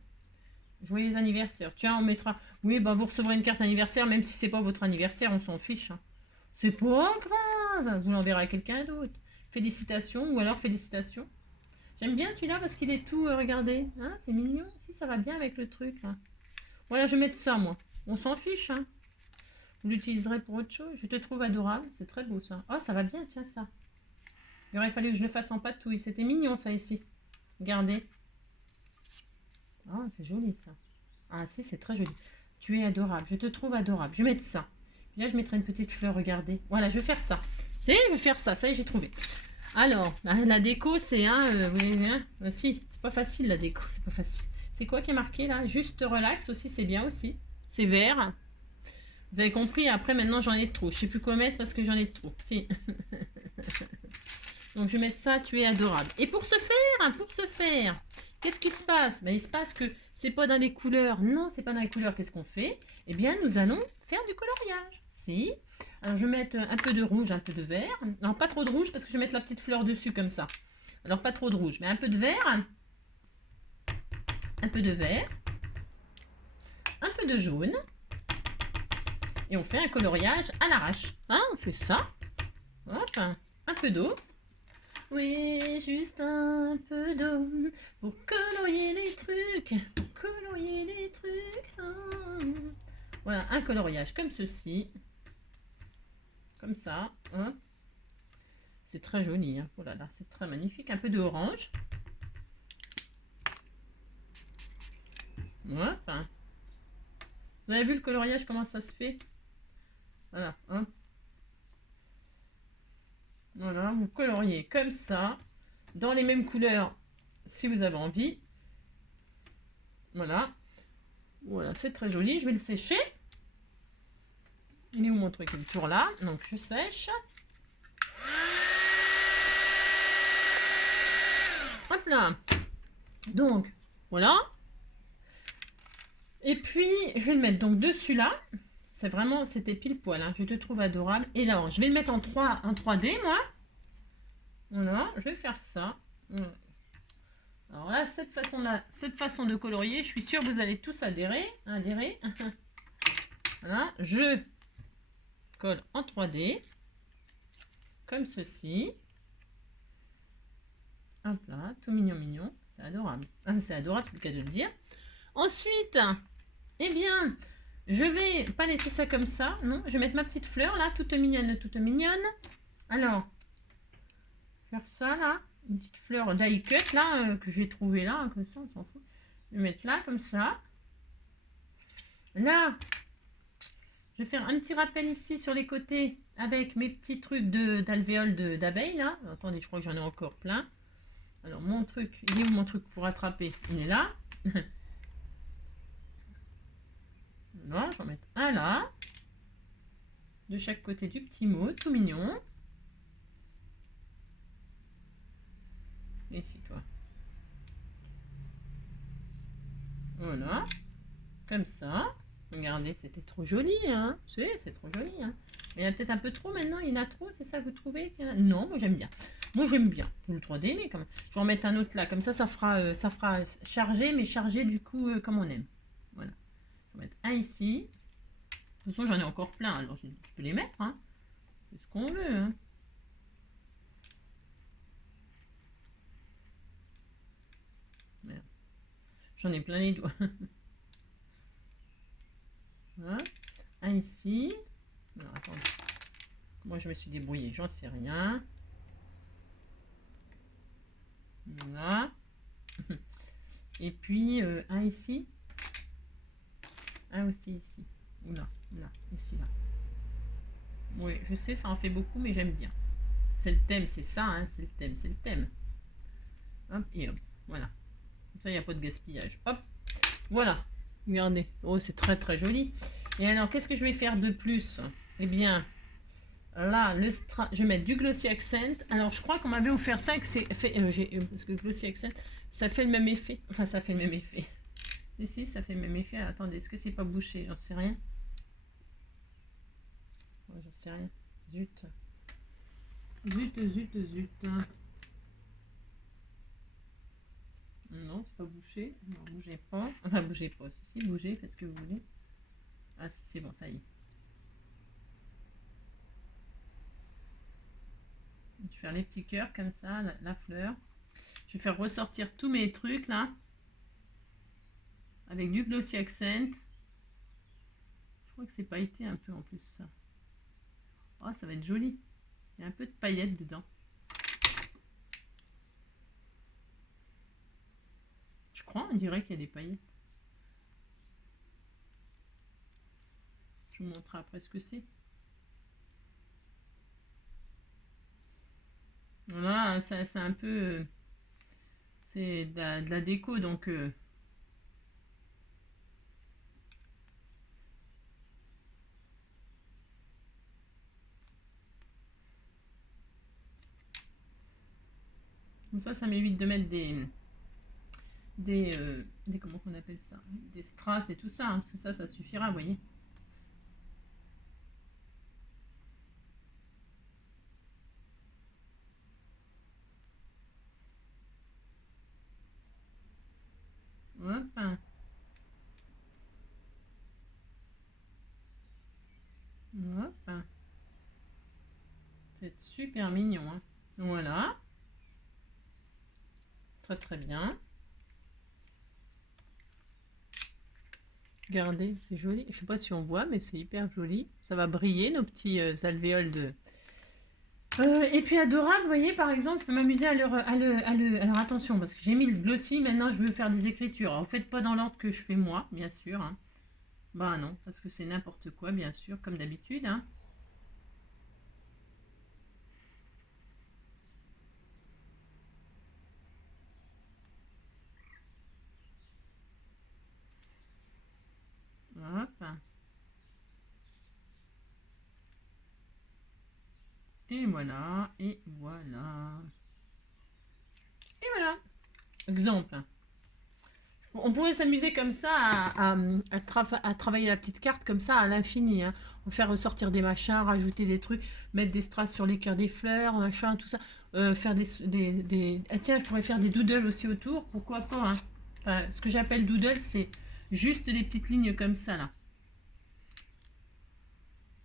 Joyeux anniversaire. Tiens, on mettra... Oui, bah vous recevrez une carte anniversaire, même si c'est pas votre anniversaire, on s'en fiche. Hein. C'est pas grave. Vous l'enverrez à quelqu'un d'autre. Félicitations, ou alors félicitations. J'aime bien celui-là parce qu'il est tout... regardez. Hein, c'est mignon. Si, ça va bien avec le truc. Là. Voilà, je vais mettre ça, moi. On s'en fiche. Hein. Vous l'utiliserez pour autre chose. Je te trouve adorable. C'est très beau, ça. Oh, ça va bien, tiens, ça. Il aurait fallu que je le fasse en patouille. C'était mignon, ça, ici. Regardez. Ah, c'est joli, ça. Ah, si, c'est très joli. Tu es adorable. Je te trouve adorable. Je vais mettre ça. Puis là, je mettrai une petite fleur, regardez. Voilà, je vais faire ça. C'est, je vais faire ça. Ça y est, j'ai trouvé. Alors, la déco, c'est un... vous avez hein, aussi, c'est pas facile, la déco. C'est pas facile. C'est quoi qui est marqué, là? Juste relax, aussi, c'est bien, aussi. C'est vert. Vous avez compris, après, maintenant, j'en ai trop. Je sais plus quoi mettre parce que j'en ai trop. Si. Donc, je vais mettre ça, tu es adorable. Et pour ce faire, qu'est-ce qui se passe? Ben, il se passe que c'est pas dans les couleurs. Non, c'est pas dans les couleurs. Qu'est-ce qu'on fait? Eh bien, nous allons faire du coloriage. Si. Alors, je vais mettre un peu de rouge, un peu de vert. Non, pas trop de rouge parce que je vais mettre la petite fleur dessus comme ça. Alors, pas trop de rouge, mais un peu de vert. Un peu de vert. Un peu de jaune. Et on fait un coloriage à l'arrache. Hein, on fait ça. Hop, un peu d'eau. Oui, juste un peu d'eau pour colorier les trucs. Pour colorier les trucs. Ah. Voilà, un coloriage comme ceci. Comme ça. Hein. C'est très joli. Hein. Oh là là, c'est très magnifique. Un peu d'orange. Hop. Vous avez vu le coloriage, comment ça se fait? Voilà. Hein. Voilà, vous coloriez comme ça, dans les mêmes couleurs, si vous avez envie. Voilà. Voilà, c'est très joli. Je vais le sécher. Il est où mon truc? Il est toujours là. Donc, je sèche. Hop là. Donc, voilà. Et puis, je vais le mettre donc dessus là. C'est vraiment, c'était pile poil. Hein. Je te trouve adorable. Et là, je vais le mettre en 3D, moi. Voilà, je vais faire ça. Alors là, cette façon de colorier, je suis sûre que vous allez tous adhérer. Voilà, je colle en 3D. Comme ceci. Hop là, tout mignon, mignon. C'est adorable. C'est adorable, c'est le cas de le dire. Ensuite, eh bien, je vais pas laisser ça comme ça. Non, je vais mettre ma petite fleur là, toute mignonne, toute mignonne. Alors, faire ça là. Une petite fleur die cut là, que j'ai trouvé là, comme ça, on s'en fout. Je vais mettre là, comme ça. Là, je vais faire un petit rappel ici sur les côtés avec mes petits trucs d'alvéoles d'abeilles là. Attendez, je crois que j'en ai encore plein. Alors, mon truc, il est où mon truc pour attraper? Il est là. Là, je vais en mettre un là. De chaque côté du petit mot, tout mignon. Et ici, toi. Voilà. Comme ça. Regardez, c'était trop joli, hein. C'est trop joli, hein. Il y en a peut-être un peu trop maintenant, il y en a trop, c'est ça que vous trouvez? Non, moi j'aime bien. Moi j'aime bien. Le 3D, mais quand même. Je vais en mettre un autre là, comme ça, ça fera charger, mais charger du coup comme on aime. Voilà. Je vais mettre un ici. De toute façon, j'en ai encore plein, alors je peux les mettre, hein. C'est ce qu'on veut, hein. Merde. J'en ai plein les doigts. Voilà. Un ici. Alors, attendez. Moi, je me suis débrouillée, j'en sais rien. Voilà. Et puis, un ici. Un aussi ici. Oula, là, ici, là. Oui, je sais, ça en fait beaucoup, mais j'aime bien. C'est le thème, c'est ça, hein, c'est le thème, c'est le thème. Hop, et hop, voilà. Comme ça, il n'y a pas de gaspillage. Hop, voilà. Regardez. Oh, c'est très, très joli. Et alors, qu'est-ce que je vais faire de plus? Eh bien, là, je vais mettre du Glossy Accent. Alors, je crois qu'on m'avait offert ça, que c'est fait, parce que Glossy Accent, ça fait le même effet. Enfin, ça fait le même effet. Si, ça fait le même effet. Attendez, est-ce que c'est pas bouché? J'en sais rien. Ouais, j'en sais rien. Zut. Zut. Non, c'est pas bouger. Non, bougez pas. Enfin, bougez pas. Si, bougez, faites ce que vous voulez. Ah, si, c'est bon, ça y est. Je vais faire les petits cœurs comme ça, la fleur. Je vais faire ressortir tous mes trucs là. Avec du Glossy Accent. Je crois que c'est pailleté un peu en plus ça. Oh, ça va être joli. Il y a un peu de paillettes dedans. Je crois, on dirait qu'il y a des paillettes. Je vous montrerai après ce que c'est. Voilà, c'est un peu... c'est de la déco, donc... Comme ça m'évite de mettre des comment on appelle ça, des strass et tout ça, hein, parce que ça suffira, vous voyez. Hop. Hop. C'est super mignon, hein. Voilà. Très très bien. Regardez, c'est joli. Je sais pas si on voit, mais c'est hyper joli. Ça va briller, nos petits alvéoles de... et puis adorable, vous voyez, par exemple, je peux m'amuser à Alors attention, parce que j'ai mis le glossy, maintenant je veux faire des écritures. Alors faites pas dans l'ordre que je fais moi, bien sûr. Hein. Bah non, parce que c'est n'importe quoi, bien sûr, comme d'habitude. Hein. Hop. Et voilà, et voilà. Et voilà. Exemple. On pourrait s'amuser comme ça à travailler la petite carte comme ça à l'infini. Hein. On faire ressortir des machins, rajouter des trucs, mettre des strass sur les cœurs des fleurs, machin, tout ça. Faire Ah tiens, je pourrais faire des doodles aussi autour, pourquoi pas. Hein. Enfin, ce que j'appelle doodle, c'est juste des petites lignes comme ça là.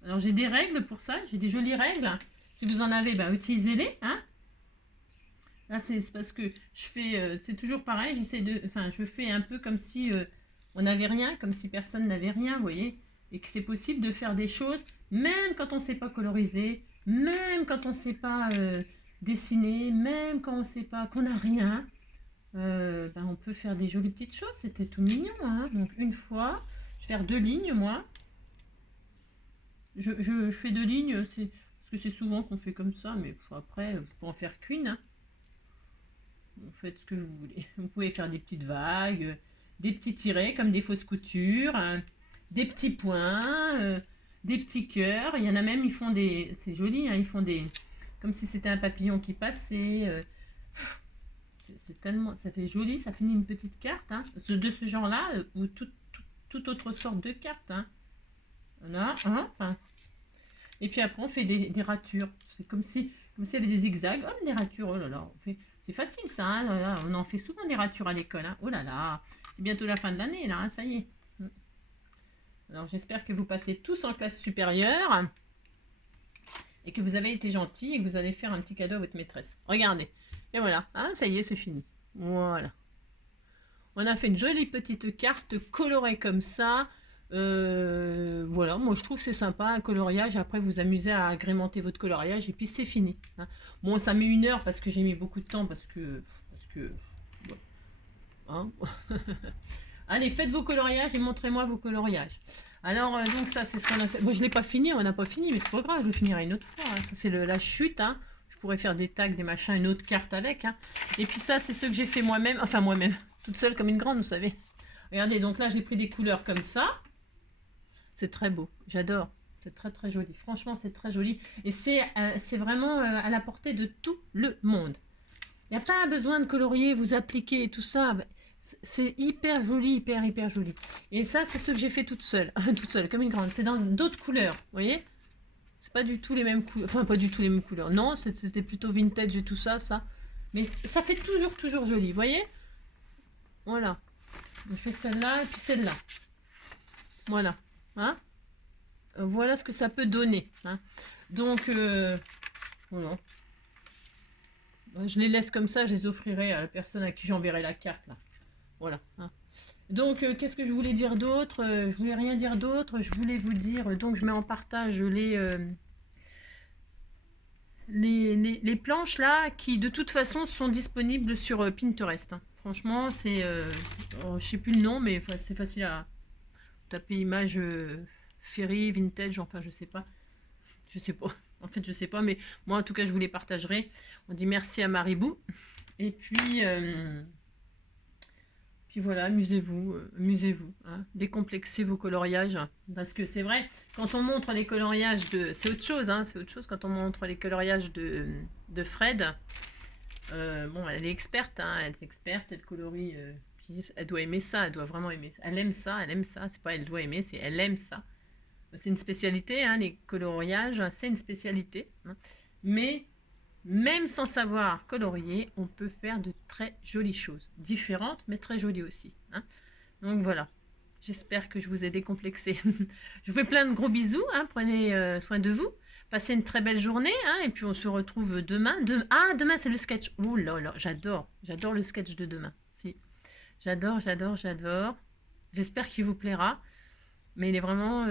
Alors j'ai des règles pour ça, j'ai des jolies règles. Si vous en avez, bah, utilisez-les. Hein. Là, c'est parce que je fais, c'est toujours pareil, je fais un peu comme si on n'avait rien, comme si personne n'avait rien, vous voyez, et que c'est possible de faire des choses, même quand on ne sait pas coloriser, même quand on ne sait pas dessiner, même quand on ne sait pas qu'on n'a rien, ben, on peut faire des jolies petites choses, c'était tout mignon, hein. Donc une fois, je vais faire 2 lignes, moi, je fais 2 lignes, parce que c'est souvent qu'on fait comme ça, mais après, vous pouvez en faire qu'une, hein. Vous faites ce que vous voulez. Vous pouvez faire des petites vagues, des petits tirets comme des fausses coutures, des petits points, des petits cœurs. Il y en a même, ils font des... C'est joli, hein, ils font des... Comme si c'était un papillon qui passait. C'est tellement... Ça fait joli, ça finit une petite carte. Hein, de ce genre-là, ou toute autre sorte de carte. Hein. Voilà, hop. Et puis après, on fait des ratures. C'est comme s'il y avait des zigzags. Hop, des ratures, oh là là, on fait... C'est facile ça, hein, là, on en fait souvent des ratures à l'école. Hein. Oh là là, c'est bientôt la fin de l'année là, hein, ça y est. Alors j'espère que vous passez tous en classe supérieure et que vous avez été gentils et que vous allez faire un petit cadeau à votre maîtresse. Regardez, et voilà, hein, ça y est, c'est fini. Voilà. On a fait une jolie petite carte colorée comme ça. Voilà, moi je trouve que c'est sympa, un coloriage. Après, vous amusez à agrémenter votre coloriage et puis c'est fini. Hein. Bon, ça met 1 heure parce que j'ai mis beaucoup de temps parce que bon, hein. Allez, faites vos coloriages et montrez-moi vos coloriages. Alors, donc ça, c'est ce qu'on a fait. Bon, je l'ai pas fini, on n'a pas fini, mais c'est pas grave, je le finirai une autre fois. Hein. Ça, c'est la chute. Hein. Je pourrais faire des tags, des machins, une autre carte avec. Hein. Et puis ça, c'est ce que j'ai fait moi-même. Enfin, moi-même, toute seule comme une grande, vous savez. Regardez, donc là, j'ai pris des couleurs comme ça. C'est très beau, j'adore. C'est très très joli. Franchement, c'est très joli. Et c'est vraiment à la portée de tout le monde. Il n'y a pas besoin de colorier, vous appliquer et tout ça. C'est hyper joli, hyper joli. Et ça, c'est ce que j'ai fait toute seule. Toute seule, comme une grande. C'est dans d'autres couleurs, vous voyez. C'est pas du tout les mêmes couleurs. Enfin, pas du tout les mêmes couleurs. Non, c'était plutôt vintage et tout ça, ça. Mais ça fait toujours joli, vous voyez. Voilà. Je fais celle-là et puis celle-là. Voilà. Hein? Voilà ce que ça peut donner. Hein. Donc, voilà. Je les laisse comme ça, je les offrirai à la personne à qui j'enverrai la carte. Là. Voilà. Hein. Donc, qu'est-ce que je voulais dire d'autre? Je voulais rien dire d'autre. Je voulais vous dire, donc je mets en partage les planches là, qui de toute façon sont disponibles sur Pinterest. Hein. Franchement, c'est... je sais plus le nom, mais c'est facile à taper image ferry, vintage, enfin je sais pas. Je sais pas. En fait, je sais pas, mais moi en tout cas, je vous les partagerai. On dit merci à Maribou. Et puis voilà, amusez-vous, amusez-vous. Hein. Décomplexez vos coloriages. Parce que c'est vrai, quand on montre les coloriages de... C'est autre chose, hein, c'est autre chose quand on montre les coloriages de Fred. Bon, elle est experte, hein, elle est experte, elle colorie... puis elle doit aimer ça, elle doit vraiment aimer ça. Elle aime ça, elle aime ça. C'est pas elle doit aimer, c'est elle aime ça. C'est une spécialité, hein, les coloriages, c'est une spécialité. Hein. Mais même sans savoir colorier, on peut faire de très jolies choses. Différentes, mais très jolies aussi. Hein. Donc voilà. J'espère que je vous ai décomplexé. Je vous fais plein de gros bisous. Hein. Prenez soin de vous. Passez une très belle journée. Hein. Et puis on se retrouve demain. Ah, demain c'est le sketch. Oh là là, j'adore. J'adore le sketch de demain. Si. J'adore, j'adore, j'adore. J'espère qu'il vous plaira. Mais il est vraiment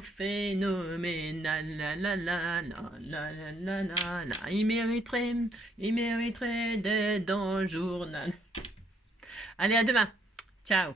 phénoménal. La, la, la, la, la, la, la, la, la. Il mériterait d'être dans le journal. Allez, à demain. Ciao.